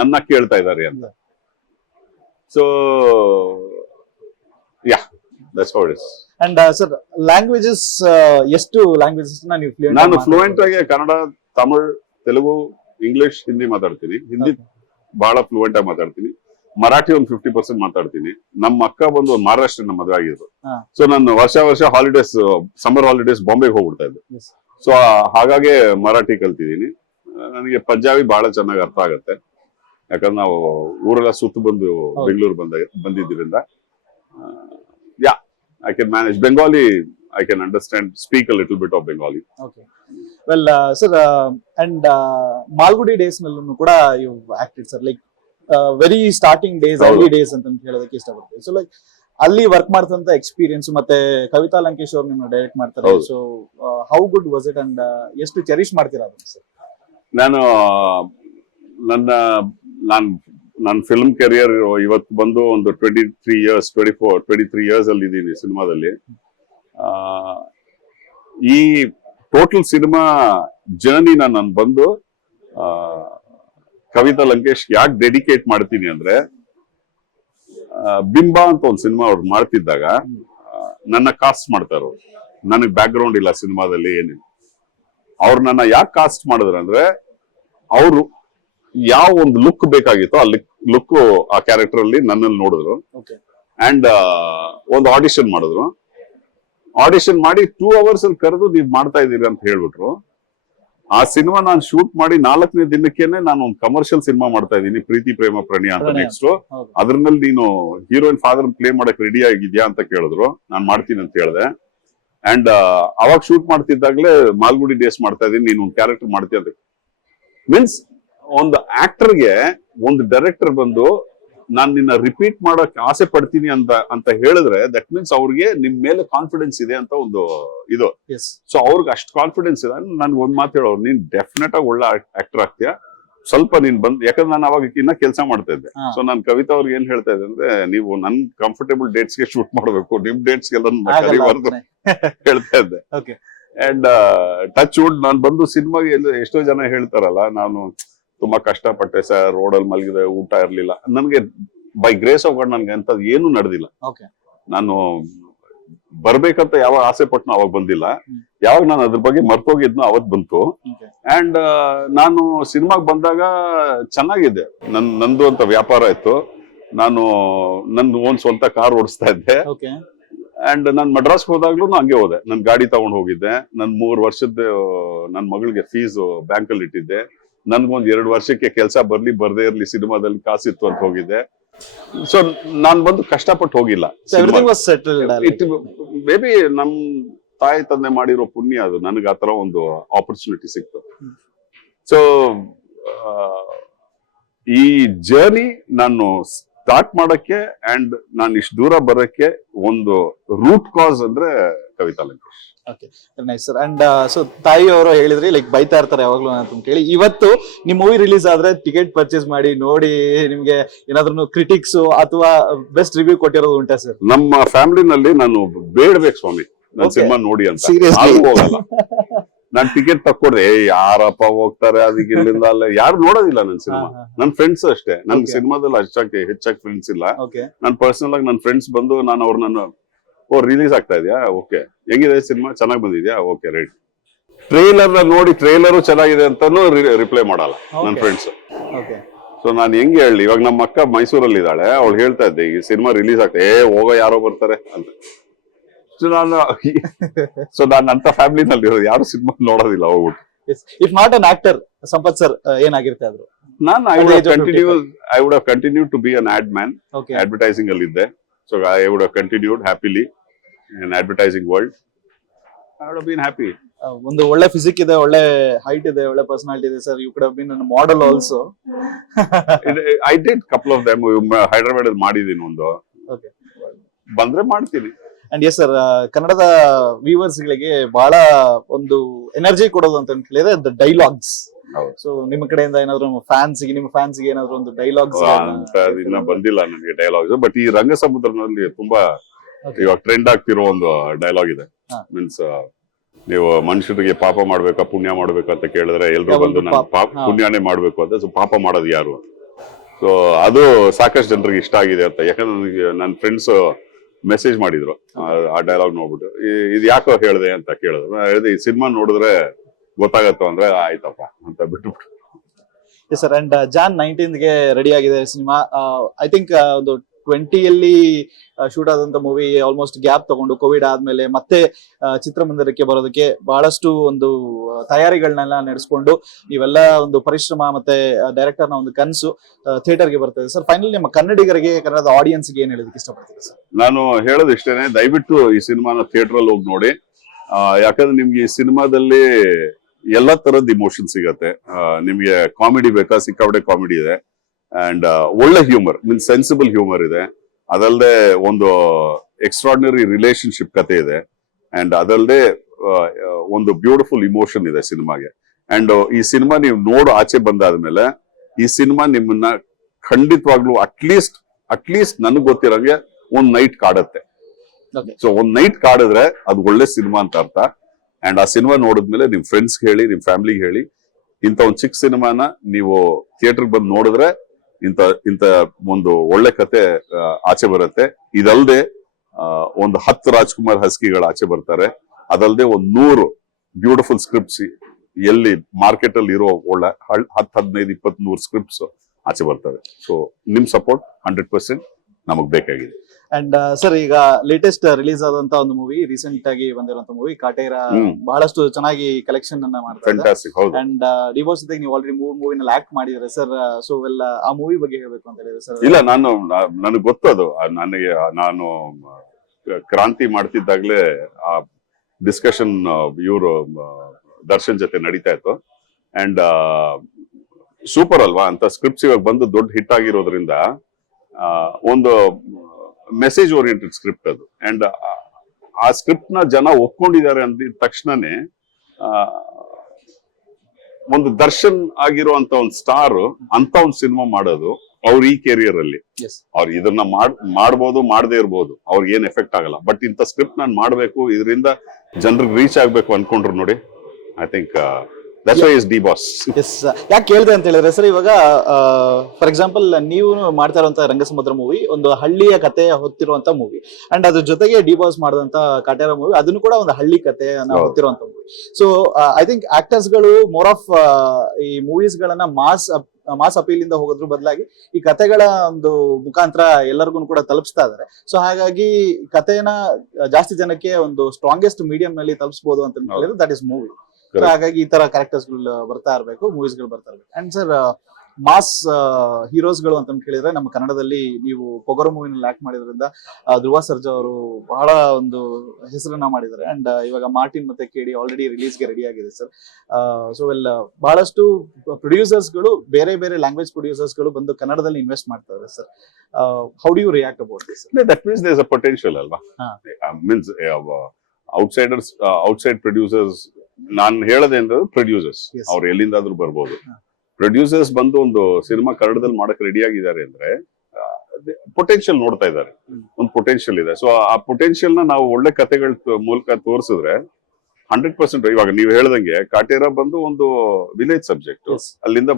ನನ್ನ ಕೇಳ್ತಾ ಇದ್ದಾರೆ ಅಂತ. So yeah, that's how it is. And sir languages ಎಷ್ಟು ಲ್ಯಾಂಗ್ವೇಜಸ್ ನೀವು? ನಾನು ಫ್ಲೂಯೆಂಟ್ ಆಗಿ ಕನ್ನಡ, ತಮಿಳ್, ತೆಲುಗು, ಇಂಗ್ಲಿಷ್, ಹಿಂದಿ ಮಾತಾಡ್ತೀನಿ. ಹಿಂದಿ ಬಹಳ ಫ್ಲೂಯೆಂಟ್ ಆಗಿ ಮಾತಾಡ್ತೀನಿ. ಮರಾಠಿ ಒಂದು 50% ಮಾತಾಡ್ತೀನಿ. ನಮ್ಮ ಅಕ್ಕ ಬಂದು ಒಂದು ಮಹಾರಾಷ್ಟ್ರ ಮದುವೆ ಆಗಿದ್ರು. ಸೊ ನಾನು ವರ್ಷ ಹಾಲಿಡೇಸ್, ಸಮ್ಮರ್ ಹಾಲಿಡೇಸ್ ಬಾಂಬೆಗೆ ಹೋಗ್ಬಿಡ್ತಾ ಇದ್ದೆ. ಸೊ ಹಾಗಾಗಿ ಮರಾಠಿ ಕಲ್ತಿದ್ದೀನಿ. ನನಗೆ ಪಂಜಾಬಿ ಬಹಳ ಚೆನ್ನಾಗಿ ಅರ್ಥ ಆಗತ್ತೆ, ಯಾಕಂದ್ರೆ ನಾವು ಊರೆಲ್ಲ ಸುತ್ತ ಬಂದು ಬೆಂಗಳೂರು ಬಂದಿದ್ದರಿಂದ. ಯಾ, I can manage. Bengali, I can understand, speak a little bit of Bengali. Okay. Well, sir, and Malgudi days nallu kuda you acted, sir. Like very starting days, early days ಅಂತ ಹೇಳೋದಕ್ಕೆ ಇಷ್ಟಪಡ್ತೀನಿ. So like ಅಲ್ಲಿ ವರ್ಕ್ ಮಾಡ್ತಂತ ಎಕ್ಸ್ಪೀರಿಯನ್ಸ್, ಮತ್ತೆ ಕವಿತಾ ಲಂಕೇಶ್ ಅವ್ರು ನಿಮ್ಮನ್ನ ಡೈರೆಕ್ಟ್ ಮಾಡ್ತಾರೆ. So how good was it and ಎಷ್ಟು ಚೆರಿಶ್ ಮಾಡ್ತೀರಾ ಅದನ್ನ ಸರ್? ನನ್ನ ಫಿಲ್ಮ್ ಕೆರಿಯರ್ ಇವತ್ತು ಬಂದು ಒಂದು 23 ಇಯರ್ಸ್ ಅಲ್ಲಿ ಇದ್ದೀನಿ ಸಿನಿಮಾದಲ್ಲಿ. ಈ ಟೋಟಲ್ ಸಿನಿಮಾ ಜರ್ನಿ ನಾನು ಬಂದು ಕವಿತಾ ಲಂಕೇಶ್ ಯಾಕೆ ಡೆಡಿಕೇಟ್ ಮಾಡ್ತೀನಿ ಅಂದ್ರೆ, ಬಿಂಬ ಅಂತ ಒಂದು ಸಿನಿಮಾ ಅವ್ರು ಮಾಡ್ತಿದ್ದಾಗ ನನ್ನ ಕಾಸ್ಟ್ ಮಾಡ್ತಾರೋ, ನನಗ್ ಬ್ಯಾಕ್ ಗ್ರೌಂಡ್ ಇಲ್ಲ ಸಿನಿಮಾದಲ್ಲಿ ಏನಿಲ್ಲ. ಅವ್ರು ನನ್ನ ಯಾಕೆ ಕಾಸ್ಟ್ ಮಾಡಿದ್ರು ಅಂದ್ರೆ, ಅವರು ಯಾವ ಒಂದು ಲುಕ್ ಬೇಕಾಗಿತ್ತೋ ಆ ಲುಕ್ ಆ ಕ್ಯಾರೆಕ್ಟರ್ ಅಲ್ಲಿ ನನ್ನಲ್ಲಿ ನೋಡಿದ್ರು. ಅಂಡ್ ಒಂದು ಆಡಿಷನ್ ಮಾಡಿದ್ರು. ಆಡಿಷನ್ ಮಾಡಿ 2 hours ಅಲ್ಲಿ ಕರೆದು ನೀವ್ ಮಾಡ್ತಾ ಇದೀರಿ ಅಂತ ಹೇಳ್ಬಿಟ್ರು. ಆ ಸಿನಿಮಾ ನಾನು ಶೂಟ್ ಮಾಡಿ 4ನೇ ದಿನಕ್ಕೇನೆ ನಾನು ಒಂದು ಕಮರ್ಷಿಯಲ್ ಸಿನಿಮಾ ಮಾಡ್ತಾ ಇದ್ದೀನಿ, ಪ್ರೀತಿ ಪ್ರೇಮ ಪ್ರಣಯ ಅಂತ. ನೆಕ್ಸ್ಟ್ ಅದ್ರಲ್ಲಿ ನೀನು ಹೀರೋಯಿನ್ ಫಾದರ್ ಪ್ಲೇ ಮಾಡಕ್ ರೆಡಿ ಆಗಿದ್ಯಾ ಅಂತ ಕೇಳಿದ್ರು. ನಾನ್ ಮಾಡ್ತೀನಿ ಅಂತ ಹೇಳಿದೆ. ಅಂಡ್ ಅವಾಗ ಶೂಟ್ ಮಾಡ್ತಿದ್ದಾಗ್ಲೇ ಮಾಲ್ಗುಡಿ ಡೇಸ್ ಮಾಡ್ತಾ ಇದೀನಿ, ನೀನು ಒಂದು ಕ್ಯಾರೆಕ್ಟರ್ ಮಾಡ್ತೀಯ ಅಂತ. ಮೀನ್ಸ್ ಒಂದು ಆಕ್ಟರ್ಗೆ ಒಂದು ಡೈರೆಕ್ಟರ್ ಬಂದು ನಾನ್ ನಿನ್ನ ರಿಪೀಟ್ ಮಾಡಕ್ ಆಸೆ ಪಡ್ತೀನಿ ಅಂತ ಹೇಳಿದ್ರೆ, ದಟ್ ಮೀನ್ಸ್ ಅವ್ರಿಗೆ ನಿಮ್ ಮೇಲೆ ಕಾನ್ಫಿಡೆನ್ಸ್ ಇದೆ ಅಂತ ಒಂದು ಇದು. ಸೊ ಅವ್ರಿಗೆ ಅಷ್ಟು ಕಾನ್ಫಿಡೆನ್ಸ್ ಇದೆ. ನನ್ಗೆ ಒಂದ್ ಮಾತು ಹೇಳೋರು, ನೀನ್ ಡೆಫಿನೆಟ್ ಆಗಿ ಒಳ್ಳೆ ಆಕ್ಟರ್ ಆಗ್ತೀಯ, ಸ್ವಲ್ಪ ನೀನ್ ಯಾಕಂದ್ರೆ ನಾನು ಅವಾಗ ಇನ್ನ ಕೆಲಸ ಮಾಡ್ತಾ ಇದ್ದೆ. ಸೊ ನಾನು ಕವಿತಾ ಅವ್ರಿಗೆ ಏನ್ ಹೇಳ್ತಾ ಇದ್ದೆ ಅಂದ್ರೆ, ನೀವು ನನ್ ಕಂಫರ್ಟೇಬಲ್ ಡೇಟ್ಸ್ಗೆ ಶೂಟ್ ಮಾಡ್ಬೇಕು, ನಿಮ್ ಡೇಟ್ಸ್ಗೆಲ್ಲ ಕರಿಬಾರ್ದು ಹೇಳ್ತಾ ಇದ್ದೆ. ಅಂಡ್ ಟಚ್ ವುಡ್ ನಾನು ಬಂದು ಸಿನಿಮಾಗೆ ಎಷ್ಟೋ ಜನ ಹೇಳ್ತಾರಲ್ಲ, ನಾನು ತುಂಬಾ ಕಷ್ಟಪಟ್ಟೆ ಸರ್, ರೋಡಲ್ಲಿ ಮಲಗಿದೆ, ಊಟ ಇರ್ಲಿಲ್ಲ. ನನ್ಗೆ ಬೈ ಗ್ರೇಸ್ ಆಫ್ ಗಾಡ್ ನನ್ಗೆ ಅಂತದ್ ಏನು ನಡೆದಿಲ್ಲ. ನಾನು ಬರ್ಬೇಕಂತ ಯಾವಾಗ ಆಸೆ ಪಟ್ನೋ ಅವಾಗ ಬಂದಿಲ್ಲ. ಯಾವಾಗ ನಾನು ಅದ್ರ ಬಗ್ಗೆ ಮರ್ತೋಗಿದ್ನೋ ಅವತ್ ಬಂತು. ಅಂಡ್ ನಾನು ಸಿನಿಮಾಗ್ ಬಂದಾಗ ಚೆನ್ನಾಗಿದೆ. ನಂದು ಅಂತ ವ್ಯಾಪಾರ ಇತ್ತು. ನಾನು ನಂದು ಒಂದ್ ಸ್ವಂತ ಕಾರ್ ಓಡಿಸ್ತಾ ಇದ್ದೆ. ಅಂಡ್ ನಾನ್ ಮಡ್ರಾಸ್ ಹೋದಾಗ್ಲೂ ಹಂಗೆ ಹೋದೆ. ನನ್ ಗಾಡಿ ತಗೊಂಡ್ ಹೋಗಿದ್ದೆ. ನನ್ 3 ವರ್ಷದ ನನ್ ಮಗಳಿಗೆ ಫೀಸ್ ಬ್ಯಾಂಕ್ ಅಲ್ಲಿ ಇಟ್ಟಿದ್ದೆ. ನನ್ಗೊಂದ್ 2 ವರ್ಷಕ್ಕೆ ಕೆಲಸ ಬರ್ಲಿ ಬರ್ದೇ ಇರ್ಲಿ ಸಿನಿಮಾದಲ್ಲಿ ಕಾಸಿತ್ತು ಅಂತ ಹೋಗಿದ್ದೆ. ಸೊ ನಾನ್ ಬಂದು ಕಷ್ಟಪಟ್ಟು ಹೋಗಿಲ್ಲ. ಮೇ ಬಿ ನಮ್ ತಾಯಿ ತಂದೆ ಮಾಡಿರೋ ಪುಣ್ಯ ಅದು. ನನಗೆ ಆತರ ಒಂದು ಆಪರ್ಚುನಿಟಿ ಸಿಕ್ತು. ಸೊ ಈ ಜರ್ನಿ ನಾನು ಸ್ಟಾರ್ಟ್ ಮಾಡಕ್ಕೆ ಅಂಡ್ ನಾನು ಇಷ್ಟು ದೂರ ಬರಕ್ಕೆ ಒಂದು ರೂಟ್ ಕಾಸ್ ಅಂದ್ರೆ Kavitha Lankesh. Nice sir. And so ತಾಯಿ ಅವರು ಹೇಳಿದ್ರಿ ಲೈಕ್ ಬೈತಾ ಇರ್ತಾರೆ ಯಾವಾಗ್ಲೂ ಅಂತ ಕೇಳಿ. ಇವತ್ತು ನಿಮ್ ಮೂವಿ ರಿಲೀಸ್ ಆದ್ರೆ ಟಿಕೆಟ್ ಪರ್ಚೇಸ್ ಮಾಡಿ ನೋಡಿ ನಿಮ್ಗೆ ಏನಾದ್ರು ಕ್ರಿಟಿಕ್ಸ್ ಅಥವಾ ಬೆಸ್ಟ್ ರಿವ್ಯೂ ಕೊಟ್ಟಿರೋದು ಉಂಟಾ ಸರ್? ನಮ್ಮ ಫ್ಯಾಮಿಲಿನಲ್ಲಿ ನಾನು ಬೇಡ್ಬೇಕು ಸ್ವಾಮಿ ನನ್ ಸಿನಿಮಾ ನೋಡಿ ಅಂತ. ಹೋಗಲ್ಲ. ನಾನ್ ಟಿಕೆಟ್ ತಕ್ಕೊಡ್ದೆ ಯಾರಪ್ಪ ಹೋಗ್ತಾರೆ ಅದಕ್ಕೆ ಇಲ್ಲಿಂದ ಅಲ್ಲ, ಯಾರು ನೋಡೋದಿಲ್ಲ ನನ್ ಸಿನಿಮಾ. ನನ್ ಫ್ರೆಂಡ್ಸ್ ಅಷ್ಟೇ. ನನ್ ಸಿನಿಮಾದಲ್ಲಿ ಹೆಚ್ಚಾಗಿ ಫ್ರೆಂಡ್ಸ್ ಇಲ್ಲ. ನನ್ ಪರ್ಸನಲ್ ಆಗಿ ನನ್ ಫ್ರೆಂಡ್ಸ್ ಬಂದು ನಾನು ಅವ್ರನ್ನ ರಿಲೀಸ್ ಆಗ್ತಾ ಇದೆಯಾ, ಓಕೆ ಹೆಂಗಿದೆ ಸಿನಿಮಾ, ಚೆನ್ನಾಗಿ ಬಂದಿದ್ಯಾ, ಓಕೆ ರೈಟ್. ಟ್ರೈಲರ್ ನೋಡಿ ಟ್ರೈಲರು ಚೆನ್ನಾಗಿದೆ ಅಂತಾನು ರಿಪ್ಲೈ ಮಾಡಲ್ಲ ನನ್ ಫ್ರೆಂಡ್ಸ್. ಸೊ ನಾನು ಹೆಂಗೆ ಹೇಳಿ, ಇವಾಗ ನಮ್ಮ ಅಕ್ಕ ಮೈಸೂರಲ್ಲಿ ಇದ್ದಾಳೆ, ಅವಳು ಹೇಳ್ತಾ ಇದ್ದೆ ಈ ಸಿನಿಮಾ ರಿಲೀಸ್ ಆಗ್ತದೆ, ಹೋಗೋ ಯಾರೋ ಬರ್ತಾರೆ ಅಂತ. ಸೊ ನಾನು ಅಂತ ಫ್ಯಾಮಿಲಿನಲ್ಲಿ ಇರೋದು, ಯಾರು ಸಿನಿಮಾ ನೋಡೋದಿಲ್ಲ ಹೋಗ್ಬಿಟ್ಟು. If not an actor Sampath sir ಏನಾಗಿರುತ್ತೆ ಆದ್ರು? ನಾನು I would have continued to be an ad man. Advertising ಅಲ್ಲಿ ಇದ್ದೆ. So I would have continued happily in advertising world. I would have been happy. ಒಂದು ಒಳ್ಳೆ ಫಿಸಿಕ್ ಇದೆ, ಒಳ್ಳೆ ಹೈಟ್ ಇದೆ, ಒಳ್ಳೆ ಪರ್ಸನಾಲಿಟಿ ಇದೆ sir. You could have been a model also. I did couple of them. Hyderabad ಅಲ್ಲಿ ಮಾಡಿದೀನಿ ಒಂದು. ಬಂದ್ರೆ ಮಾಡ್ತೀನಿ. ಅಂಡ್ ಎಸ್ ಸರ್, ಕನ್ನಡದ ವ್ಯೂವರ್ಸ್ ಗಳಿಗೆ ಬಹಳ ಒಂದು ಎನರ್ಜಿ ಕೊಡೋದು ಅಂತ ಹೇಳಿದ್ರೆ ದ ಡೈಲಾಗ್ಸ್. ಸೊ ನಿಮ್ಮ ಕಡೆಯಿಂದ ಏನಾದ್ರು ನಿಮ್ಮ ಫ್ಯಾನ್ಸ್ ಗೆ ಏನಾದ್ರು ಒಂದು ಡೈಲಾಗ್ಸ್ ಇನ್ನ ಬಂದಿಲ್ಲ ನನಗೆ ಡೈಲಾಗ್ಸ್. ಬಟ್ ಈ ರಂಗ ಸಮುದ್ರನಲ್ಲಿ ತುಂಬಾ ಇವಾಗ ಟ್ರೆಂಡ್ ಆಗ್ತಿರೋ ಒಂದು ಡೈಲಾಗ್ ಇದೆ. ಮೀನ್ಸ್ ನೀವು ಮನುಷ್ಯರಿಗೆ ಪಾಪ ಮಾಡ್ಬೇಕಾ ಪುಣ್ಯ ಮಾಡ್ಬೇಕಾ ಅಂತ ಕೇಳಿದ್ರೆ ಎಲ್ರು ಬಂದು ನಾನು ಪುಣ್ಯನೇ ಮಾಡ್ಬೇಕು ಅಂತ. ಸೊ ಪಾಪ ಮಾಡೋದು ಯಾರು? ಸೊ ಅದು ಸಾಕಷ್ಟು ಜನರಿಗೆ ಇಷ್ಟ ಆಗಿದೆ ಅಂತ. ಯಾಕಂದ್ರೆ ನನಗೆ ನನ್ನ ಫ್ರೆಂಡ್ಸ್ ಮೆಸೇಜ್ ಮಾಡಿದ್ರು ಆ ಡೈಲಾಗ್ ನೋಡ್ಬಿಟ್ಟು, ಇದು ಯಾಕೋ ಹೇಳಿದೆ ಅಂತ ಕೇಳಿದ್ರು. ಹೇಳಿದೆ ಈ ಸಿನಿಮಾ ನೋಡಿದ್ರೆ ಗೊತ್ತಾಗತ್ತೋ ಅಂದ್ರೆ ಆಯ್ತಪ್ಪ ಅಂತ ಬಿಟ್ಬಿಟ್ಟು. ಸರ್, ಅಂಡ್ ಜಾನ್ 19 ಗೆ ರೆಡಿ ಆಗಿದೆ ಸಿನಿಮಾ. ಐ ಥಿಂಕ್ ಒಂದು 20ಯಲ್ಲಿ ಶೂಟ್ ಆದಂತ ಮೂವಿ ಆಲ್ಮೋಸ್ಟ್ ಗ್ಯಾಪ್ ತಗೊಂಡು ಕೋವಿಡ್ ಆದ್ಮೇಲೆ ಮತ್ತೆ ಚಿತ್ರಮಂದಿರಕ್ಕೆ ಬರೋದಕ್ಕೆ ಬಹಳಷ್ಟು ಒಂದು ತಯಾರಿಗಳನ್ನೆಲ್ಲ ನಡೆಸ್ಕೊಂಡು ನೀವೆಲ್ಲ ಒಂದು ಪರಿಶ್ರಮ ಮತ್ತೆ ಡೈರೆಕ್ಟರ್ ನ ಒಂದು ಕನಸು ಥಿಯೇಟರ್ ಗೆ ಬರ್ತದೆ ಸರ್. ಫೈನಲ್ ನಿಮ್ಮ ಕನ್ನಡಿಗರಿಗೆ, ಕನ್ನಡದ ಆಡಿಯನ್ಸ್ ಗೆ ಏನ್ ಹೇಳೋದಕ್ಕೆ ಇಷ್ಟಪಡ್ತೀರಾ ಸರ್? ನಾನು ಹೇಳೋದು ಇಷ್ಟೇನೆ, ದಯವಿಟ್ಟು ಈ ಸಿನಿಮಾನ ಥಿಯೇಟರ್ ಅಲ್ಲಿ ಹೋಗಿ ನೋಡಿ. ಯಾಕಂದ್ರೆ ನಿಮ್ಗೆ ಈ ಸಿನಿಮಾದಲ್ಲಿ ಎಲ್ಲಾ ತರದ ಇಮೋಷನ್ ಸಿಗತ್ತೆ. ನಿಮ್ಗೆ ಕಾಮಿಡಿ ಬೇಕಾ, ಸಿಕ್ಕಾಪಟ್ಟೆ ಕಾಮಿಡಿ ಇದೆ. ಅಂಡ್ ಒಳ್ಳೆ ಹ್ಯೂಮರ್, ಮೀನ್ಸ್ ಸೆನ್ಸಿಬಲ್ ಹ್ಯೂಮರ್ ಇದೆ. ಅದಲ್ಲದೆ ಒಂದು ಎಕ್ಸ್ಟ್ರಾರ್ಡಿನರಿ ರಿಲೇಶನ್ಶಿಪ್ ಕತೆ ಇದೆ. ಅಂಡ್ ಅದಲ್ಲದೆ ಒಂದು ಬ್ಯೂಟಿಫುಲ್ ಇಮೋಷನ್ ಇದೆ ಸಿನಿಮಾಗೆ. ಅಂಡ್ ಈ ಸಿನಿಮಾ ನೀವು ನೋಡು ಆಚೆ ಬಂದಾದ್ಮೇಲೆ ಈ ಸಿನಿಮಾ ನಿಮ್ಮನ್ನ ಖಂಡಿತವಾಗ್ಲೂ ಅಟ್ಲೀಸ್ಟ್ ನನಗ್ ಗೊತ್ತಿರಂಗೆ ಒಂದ್ ನೈಟ್ ಕಾಡತ್ತೆ. ಸೊ ಒಂದ್ ನೈಟ್ ಕಾಡಿದ್ರೆ ಅದು ಒಳ್ಳೆ ಸಿನಿಮಾ ಅಂತ ಅರ್ಥ. ಅಂಡ್ ಆ ಸಿನಿಮಾ ನೋಡಿದ್ಮೇಲೆ ನಿಮ್ ಫ್ರೆಂಡ್ಸ್ ಹೇಳಿ, ನಿಮ್ ಫ್ಯಾಮಿಲಿಗೆ ಹೇಳಿ, ಇಂಥ ಒಂದ್ ಚಿಕ್ಕ ಸಿನಿಮಾನ ನೀವು ಥಿಯೇಟರ್ ಬಂದು ನೋಡಿದ್ರೆ ಇಂಥ ಒಂದು ಒಳ್ಳೆ ಕತೆ ಆಚೆ ಬರುತ್ತೆ. ಇದಲ್ದೆ ಒಂದು 10 ರಾಜ್ಕುಮಾರ್ ಹಸ್ಕಿಗಳು ಆಚೆ ಬರ್ತಾರೆ. ಅದಲ್ದೆ ಒಂದ್ 100 ಬ್ಯೂಟಿಫುಲ್ ಸ್ಕ್ರಿಪ್ಟ್ಸ್ ಎಲ್ಲಿ ಮಾರ್ಕೆಟ್ ಅಲ್ಲಿ ಇರೋ ಒಳ್ಳೆ 10, 15, 20, 100 ಸ್ಕ್ರಿಪ್ಟ್ಸ್ ಆಚೆ ಬರ್ತವೆ. ಸೊ ನಿಮ್ ಸಪೋರ್ಟ್ 100% ನಮಗ್ ಬೇಕಾಗಿದೆ. ಅಂಡ್ ಸರ್, ಈಗ ಲೇಟೆಸ್ಟ್ ರಿಲೀಸ್ ಆದಂತ ಒಂದು ಮೂವಿ, ರೀಸೆಂಟ್ ಆಗಿ ಬಂದಿರುವಂತ ಮೂವಿ ಕಾಟೇರ ಬಹಳಷ್ಟು ಚೆನ್ನಾಗಿ ಕಲೆಕ್ಷನ್ ಅನ್ನ ಮಾಡ್ತಾರೆ. ಅಂಡ್ ಡಿವೋರ್ಸ್ ಜೊತೆಗೆ ನೀವು ಆಲ್ರೆಡಿ 3 ಮೂವಿನಲ್ಲಿ ಆಕ್ಟ್ ಮಾಡಿದ್ರೆ ಸರ್. ಸೊ ಎಲ್ಲ ಆ ಮೂವಿ ಬಗ್ಗೆ ಹೇಳ್ಬೇಕು ಅಂತ ಹೇಳಿದ್ರೆ ಸರ್. ಇಲ್ಲ, ನನಗೆ ಗೊತ್ತದು. ನಾನು ಕ್ರಾಂತಿ ಮಾಡ್ತಿದ್ದಾಗ್ಲೇ ಆ ಡಿಸ್ಕಷನ್ ಇವರು ದರ್ಶನ್ ಜೊತೆ ನಡೀತಾ ಇತ್ತು. ಅಂಡ್ ಸೂಪರ್ ಅಲ್ವಾ ಅಂತ ಸ್ಕ್ರಿಪ್ಟ್ಸ್ ಇವಾಗ ಬಂದು ದೊಡ್ಡ ಹಿಟ್ ಆಗಿರೋದ್ರಿಂದ ಒಂದು ಮೆಸೇಜ್ ಓರಿಯೆಂಟೆಡ್ ಸ್ಕ್ರಿಪ್ಟ್ ಅದು. ಅಂಡ್ ಆ ಸ್ಕ್ರಿಪ್ಟ್ ನ ಜನ ಒಪ್ಕೊಂಡಿದ್ದಾರೆ ಅಂದಿದ ತಕ್ಷಣನೇ ಒಂದು ದರ್ಶನ್ ಆಗಿರುವಂತ ಒಂದು ಸ್ಟಾರ್ ಅಂತ ಒಂದು ಸಿನಿಮಾ ಮಾಡೋದು ಅವ್ರ ಈ ಕೆರಿಯರ್ ಅಲ್ಲಿ ಅವ್ರು ಇದನ್ನ ಮಾಡ್ಬೋದು, ಮಾಡದೇ ಇರ್ಬೋದು, ಅವ್ರಿಗೆ ಏನ್ ಎಫೆಕ್ಟ್ ಆಗಲ್ಲ. ಬಟ್ ಇಂಥ ಸ್ಕ್ರಿಪ್ಟ್ ನಾನು ಮಾಡ್ಬೇಕು, ಇದರಿಂದ ಜನರಿಗೆ ರೀಚ್ ಆಗ್ಬೇಕು ಅನ್ಕೊಂಡ್ರು ನೋಡಿ, I think that's why is the boss. Yes, ಯಾಕೆ ಕೇಳಿದೆ ಅಂತ ಹೇಳಿದ್ರೆ ಸರ್, ಇವಾಗ ಫಾರ್ ಎಕ್ಸಾಂಪಲ್ ನೀವು ಮಾಡ್ತಾ ಇರುವಂತ ರಂಗಸಮುದ್ರ ಮೂವಿ ಒಂದು ಹಳ್ಳಿಯ ಕತೆ ಹೊತ್ತಿರುವಂತ ಮೂವಿ, ಅಂಡ್ ಅದ್ರ ಜೊತೆಗೆ ಡಿ ಬಾಸ್ ಮಾಡಿದಂತ ಕಾಟೇರ ಮೂವಿ ಅದನ್ನು ಕೂಡ ಒಂದು ಹಳ್ಳಿ ಕಥೆಯನ್ನ ಹೌದು. ಹೊತ್ತಿರುವಂತ movie. So I think actors ಗಳು ಮೋರ್ ಆಫ್ ಈ ಮೂವೀಸ್ ಗಳನ್ನ ಮಾಸ್ ಅಪೀಲ್ ಇಂದ ಹೋಗೋದ್ರ ಬದಲಾಗಿ ಈ ಕತೆಗಳ ಒಂದು ಮುಖಾಂತರ ಎಲ್ಲರಿಗೂ ಕೂಡ ತಲುಪಿಸ್ತಾ ಇದಾರೆ. ಸೊ ಹಾಗಾಗಿ ಕಥೆನ ಜಾಸ್ತಿ ಜನಕ್ಕೆ ಒಂದು ಸ್ಟ್ರಾಂಗೆಸ್ಟ್ ಮೀಡಿಯಂ ನಲ್ಲಿ ತಲುಪಿಸಬಹುದು ಅಂತ ಹೇಳಿದ್ರೆ ದಟ್ ಇಸ್ ಮೂವಿ. ಹಾಗಾಗಿ ಈ ತರ ಕ್ಯಾರೆಕ್ಟರ್ಸ್ ಗಳು ಬರ್ತಾ ಇರಬೇಕು, ಮೂವೀಸ್ ಗಳು ಬರ್ತಾ ಇರ್ಬೇಕು. ಅಂಡ್ ಸರ್, ಮಾಸ್ ಹೀರೋಸ್ ಗಳು ಅಂತ ಹೇಳಿದ್ರೆ ನಮ್ಮ ಕನ್ನಡದಲ್ಲಿ ನೀವು ಪೊಗರು ಮೂವಿನಲ್ಲಿ ಆಕ್ಟ್ ಮಾಡಿದ್ರಿಂದ ಧ್ರುವ ಸರ್ಜಾ ಅವರು ಬಹಳ ಒಂದು ಹೆಸರನ್ನ ಮಾಡಿದ್ದಾರೆ. ಅಂಡ್ ಇವಾಗ ಮಾರ್ಟಿನ್ ಮತ್ತೆ ಕೆಡಿ ಆಲ್ರೆಡಿ ರಿಲೀಸ್ಗೆ ರೆಡಿ ಆಗಿದೆ ಸರ್. ಸೊ ಬಹಳಷ್ಟು ಪ್ರೊಡ್ಯೂಸರ್ಸ್ ಗಳು ಬೇರೆ ಬೇರೆ ಲ್ಯಾಂಗ್ವೇಜ್ ಪ್ರೊಡ್ಯೂಸರ್ಸ್ ಗಳು ಬಂದು ಕನ್ನಡದಲ್ಲಿ ಇನ್ವೆಸ್ಟ್ ಮಾಡ್ತಾರೆ sir. How do you react about this? That means there is a potential ಅಲ್ವಾ? ಮೀನ್ಸ್ ಔಟ್ಸೈಡರ್ಸ್, ಔಟ್ಸೈಡ್ ಪ್ರೊಡ್ಯೂಸರ್ಸ್, ನಾನು ಹೇಳದೆ ಅಂದ್ರೆ ಪ್ರೊಡ್ಯೂಸರ್ಸ್ ಅವ್ರು ಎಲ್ಲಿಂದಾದ್ರೂ ಬರ್ಬೋದು. ಪ್ರೊಡ್ಯೂಸರ್ಸ್ ಬಂದು ಒಂದು ಸಿನಿಮಾ ಕನ್ನಡದಲ್ಲಿ ಮಾಡಕ್ ರೆಡಿ ಆಗಿದ್ದಾರೆ ಅಂದ್ರೆ ಪೊಟೆನ್ಶಿಯಲ್ ನೋಡ್ತಾ ಇದ್ದಾರೆ, ಒಂದು ಪೊಟೆನ್ಶಿಯಲ್ ಇದೆ. ಸೊ ಆ ಪೊಟೆನ್ಶಿಯಲ್ ನ ನಾವು ಒಳ್ಳೆ ಕಥೆಗಳ ಮೂಲಕ ತೋರಿಸಿದ್ರೆ 100%. ಇವಾಗ ನೀವು ಹೇಳ್ದಂಗೆ ಕಾಟೇರ ಬಂದು ಒಂದು ವಿಲೇಜ್ ಸಬ್ಜೆಕ್ಟ್, ಅಲ್ಲಿಂದ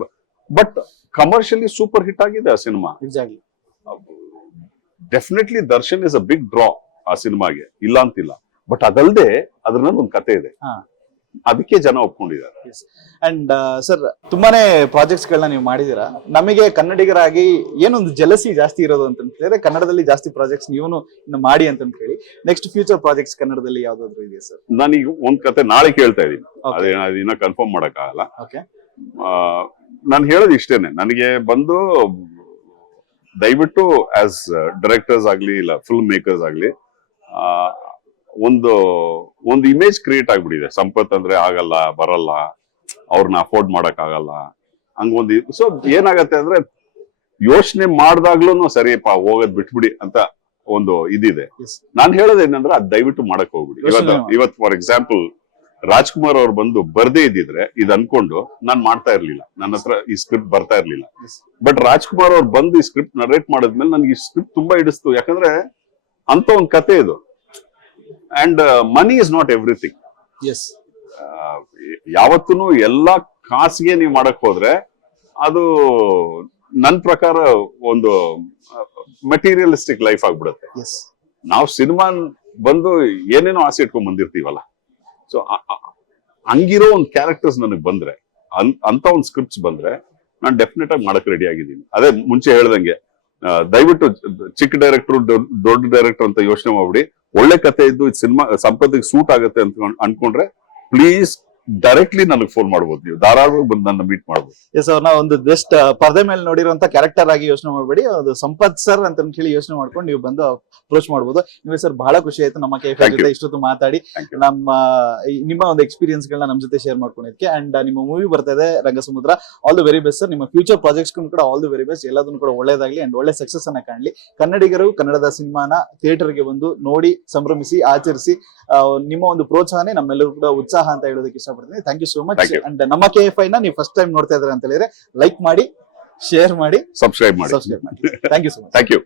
ಬಟ್ ಕಮರ್ಷಿಯಲಿ ಸೂಪರ್ ಹಿಟ್ ಆಗಿದೆ ಆ cinema. Exactly. Definitely Darshan is a big draw ಆ ಸಿನಿಮಾಗೆ, ಇಲ್ಲ ಅಂತಿಲ್ಲ. ಬಟ್ ಅದಲ್ಲದೆ ಅದ್ರಲ್ಲಿ ಒಂದು ಕತೆ ಇದೆ, ಅದಕ್ಕೆ ಜನ ಒಪ್ಕೊಂಡಿದ್ದಾರೆ. ಅಂಡ್ ಸರ್, ತುಂಬಾನೇ ಪ್ರಾಜೆಕ್ಟ್ಸ್ ಗಳನ್ನ ನೀವು ಮಾಡಿದೀರಾ. ನಮಗೆ ಕನ್ನಡಿಗರಾಗಿ ಏನೊಂದು ಜಲಸಿ ಜಾಸ್ತಿ ಇರೋದು ಅಂತ ಹೇಳಿದ್ರೆ ಕನ್ನಡದಲ್ಲಿ ಜಾಸ್ತಿ ಪ್ರಾಜೆಕ್ಟ್ಸ್ ನೀವು ಇನ್ನು ಮಾಡಿ ಅಂತ ಹೇಳಿ. ನೆಕ್ಸ್ಟ್ ಫ್ಯೂಚರ್ ಪ್ರಾಜೆಕ್ಟ್ಸ್ ಕನ್ನಡದಲ್ಲಿ ಯಾವ್ದಾದ್ರು ಇದೆಯಾ ಸರ್? ನಾನೀಗ ಒಂದ್ ಕತೆ ನಾಳೆ ಕೇಳ್ತಾ ಇದ್ದೀನಿ, ಅದಿನ್ನ ಕನ್ಫರ್ಮ್ ಮಾಡಕ್ ಆಗಲ್ಲ. ನಾನು ಹೇಳೋದು ಇಷ್ಟೇನೆ, ನನಗೆ ಬಂದು ದಯವಿಟ್ಟು ಆಸ್ ಡೈರೆಕ್ಟರ್ಸ್ ಆಗ್ಲಿ ಇಲ್ಲ ಫಿಲ್ಮ್ ಮೇಕರ್ಸ್ ಆಗ್ಲಿ ಒಂದು ಇಮೇಜ್ ಕ್ರಿಯೇಟ್ ಆಗ್ಬಿಟ್ಟಿದೆ. ಸಂಪತ್ ಅಂದ್ರೆ ಆಗಲ್ಲ, ಬರಲ್ಲ, ಅವ್ರನ್ನ ಅಫೋರ್ಡ್ ಮಾಡಕ್ ಆಗಲ್ಲ, ಹಂಗೊಂದು. ಸೊ ಏನಾಗತ್ತೆ ಅಂದ್ರೆ ಯೋಚನೆ ಮಾಡ್ದಾಗ್ಲೂ ಸರಿಯಪ್ಪ ಹೋಗೋದ್ ಬಿಟ್ಬಿಡಿ ಅಂತ ಒಂದು ಇದಿದೆ. ನಾನ್ ಹೇಳೋದೇನಂದ್ರೆ ಅದ್ ದಯವಿಟ್ಟು ಮಾಡಕ್ ಹೋಗ್ಬಿಡಿ. ಇವತ್ತು ಫಾರ್ ಎಕ್ಸಾಂಪಲ್ ರಾಜ್ಕುಮಾರ್ ಅವ್ರು ಬಂದು ಬರ್ದೇ ಇದ್ದಿದ್ರೆ ಇದು ಅನ್ಕೊಂಡು ನಾನ್ ಮಾಡ್ತಾ ಇರ್ಲಿಲ್ಲ, ನನ್ನ ಹತ್ರ ಈ ಸ್ಕ್ರಿಪ್ಟ್ ಬರ್ತಾ ಇರ್ಲಿಲ್ಲ. ಬಟ್ ರಾಜ್ಕುಮಾರ್ ಅವ್ರು ಬಂದು ಈ ಸ್ಕ್ರಿಪ್ಟ್ ನರೇಟ್ ಮಾಡಿದ್ಮೇಲೆ ನನ್ಗೆ ಈ ಸ್ಕ್ರಿಪ್ಟ್ ತುಂಬಾ ಹಿಡಿಸ್ತು. ಯಾಕಂದ್ರೆ ಅಂತ ಒಂದ್ ಕತೆ ಇದು. And money is not everything. ಯಾವತ್ತೂ ಎಲ್ಲಾ ಕಾಸಿಗೆ ನೀವು ಮಾಡಕ್ ಹೋದ್ರೆ ಅದು ನನ್ ಪ್ರಕಾರ ಒಂದು ಮೆಟೀರಿಯಲಿಸ್ಟಿಕ್ ಲೈಫ್ ಆಗ್ಬಿಡುತ್ತೆ. ನಾವು ಸಿನಿಮಾ ಬಂದು ಏನೇನೋ ಆಸೆ ಇಟ್ಕೊಂಡ್ ಬಂದಿರ್ತೀವಲ್ಲ, ಸೊ ಹಂಗಿರೋ ಒಂದು ಕ್ಯಾರೆಕ್ಟರ್ಸ್ ನನಗೆ ಬಂದ್ರೆ, ಅಂತ ಒಂದು ಸ್ಕ್ರಿಪ್ಟ್ಸ್ ಬಂದ್ರೆ ನಾನು ಡೆಫಿನೆಟ್ ಆಗಿ ಮಾಡಕ್ ರೆಡಿ ಆಗಿದ್ದೀನಿ. ಅದೇ ಮುಂಚೆ ಹೇಳ್ದಂಗೆ ದಯವಿಟ್ಟು ಚಿಕ್ಕ ಡೈರೆಕ್ಟರ್ ದೊಡ್ಡ ಡೈರೆಕ್ಟರ್ ಅಂತ ಯೋಚನೆ ಮಾಡ್ಬಿಡಿ. ಒಳ್ಳೆ ಕತೆ ಇದ್ದು ಸಿನಿಮಾ ಸಂಪತ್ತಿಗೆ ಸೂಟ್ ಆಗುತ್ತೆ ಅಂತ ಅನ್ಕೊಂಡ್ರೆ ಪ್ಲೀಸ್ ಡೈರೆಕ್ಟ್ಲಿ ನನಗೆ ಫೋನ್ ಮಾಡ್ಬೋದು, ನೀವು ಧಾರಾಳವಾಗಿ ಬಂದು ನನ್ನ ಮೀಟ್ ಮಾಡ್ಬೋದು. ಎಸ್, ಅವ್ರನ್ನ ಒಂದು ಜಸ್ಟ್ ಪರದೆ ಮೇಲೆ ನೋಡಿರುವಂತ ಕ್ಯಾರೆಕ್ಟರ್ ಆಗಿ ಯೋಚನೆ ಮಾಡಬೇಡಿ, ಅದು ಸಂಪತ್ ಸರ್ ಅಂತ ಹೇಳಿ ಯೋಚನೆ ಮಾಡ್ಕೊಂಡು ನೀವು ಬಂದು ಅಪ್ರೋಚ್ ಮಾಡಬಹುದು. ನೀವು ಸರ್ ಬಹಳ ಖುಷಿ ಆಯ್ತು ನಮ್ಮ KFI ಜೊತೆ ಇಷ್ಟೊತ್ತು ಮಾತಾಡಿ, ನಿಮ್ಮ ಒಂದು ಎಕ್ಸ್ಪೀರಿಯನ್ಸ್ ಗಳನ್ನ ನಮ್ಮ ಜೊತೆ ಶೇರ್ ಮಾಡ್ಕೊಂಡಿದ್ದಕ್ಕೆ. ಅಂಡ್ ನಿಮ್ಮ ಮೂವಿ ಬರ್ತಾ ಇದೆ Rangasamudra, all the very best sir. ನಿಮ್ಮ ಫ್ಯೂಚರ್ ಪ್ರಾಜೆಕ್ಟ್ಸ್ ಕೂಡ ಆಲ್ ದಿ ವೆರಿ ಬೆಸ್ಟ್. ಎಲ್ಲದನ್ನು ಕೂಡ ಒಳ್ಳೇದಾಗ್ಲಿ ಅಂಡ್ ಒಳ್ಳೆ ಸಕ್ಸಸ್ ಅನ್ನ ಕಾಣಲಿ. ಕನ್ನಡಿಗರು ಕನ್ನಡದ ಸಿನಿಮಾನ ಥಿಯೇಟರ್ಗೆ ಬಂದು ನೋಡಿ, ಸಂಭ್ರಮಿಸಿ, ಆಚರಿಸಿ. ನಿಮ್ಮ ಒಂದು ಪ್ರೋತ್ಸಾಹನೇ ನಮ್ಮೆಲ್ಲರೂ ಕೂಡ ಉತ್ಸಾಹ ಅಂತ ಹೇಳೋದಕ್ಕೆ ಇಷ್ಟಪಡ್ತೀನಿ. Thank you so much. And ನಮ್ಮ KFI ನ ನೀವು ಫಸ್ಟ್ ಟೈಮ್ ನೋಡ್ತಾ ಇದ್ರೆ ಅಂತ ಹೇಳಿದ್ರೆ ಲೈಕ್ ಮಾಡಿ, ಶೇರ್ ಮಾಡಿ, ಸಬ್ಸ್ಕ್ರೈಬ್ ಮಾಡಿ. Thank you so much. Thank you.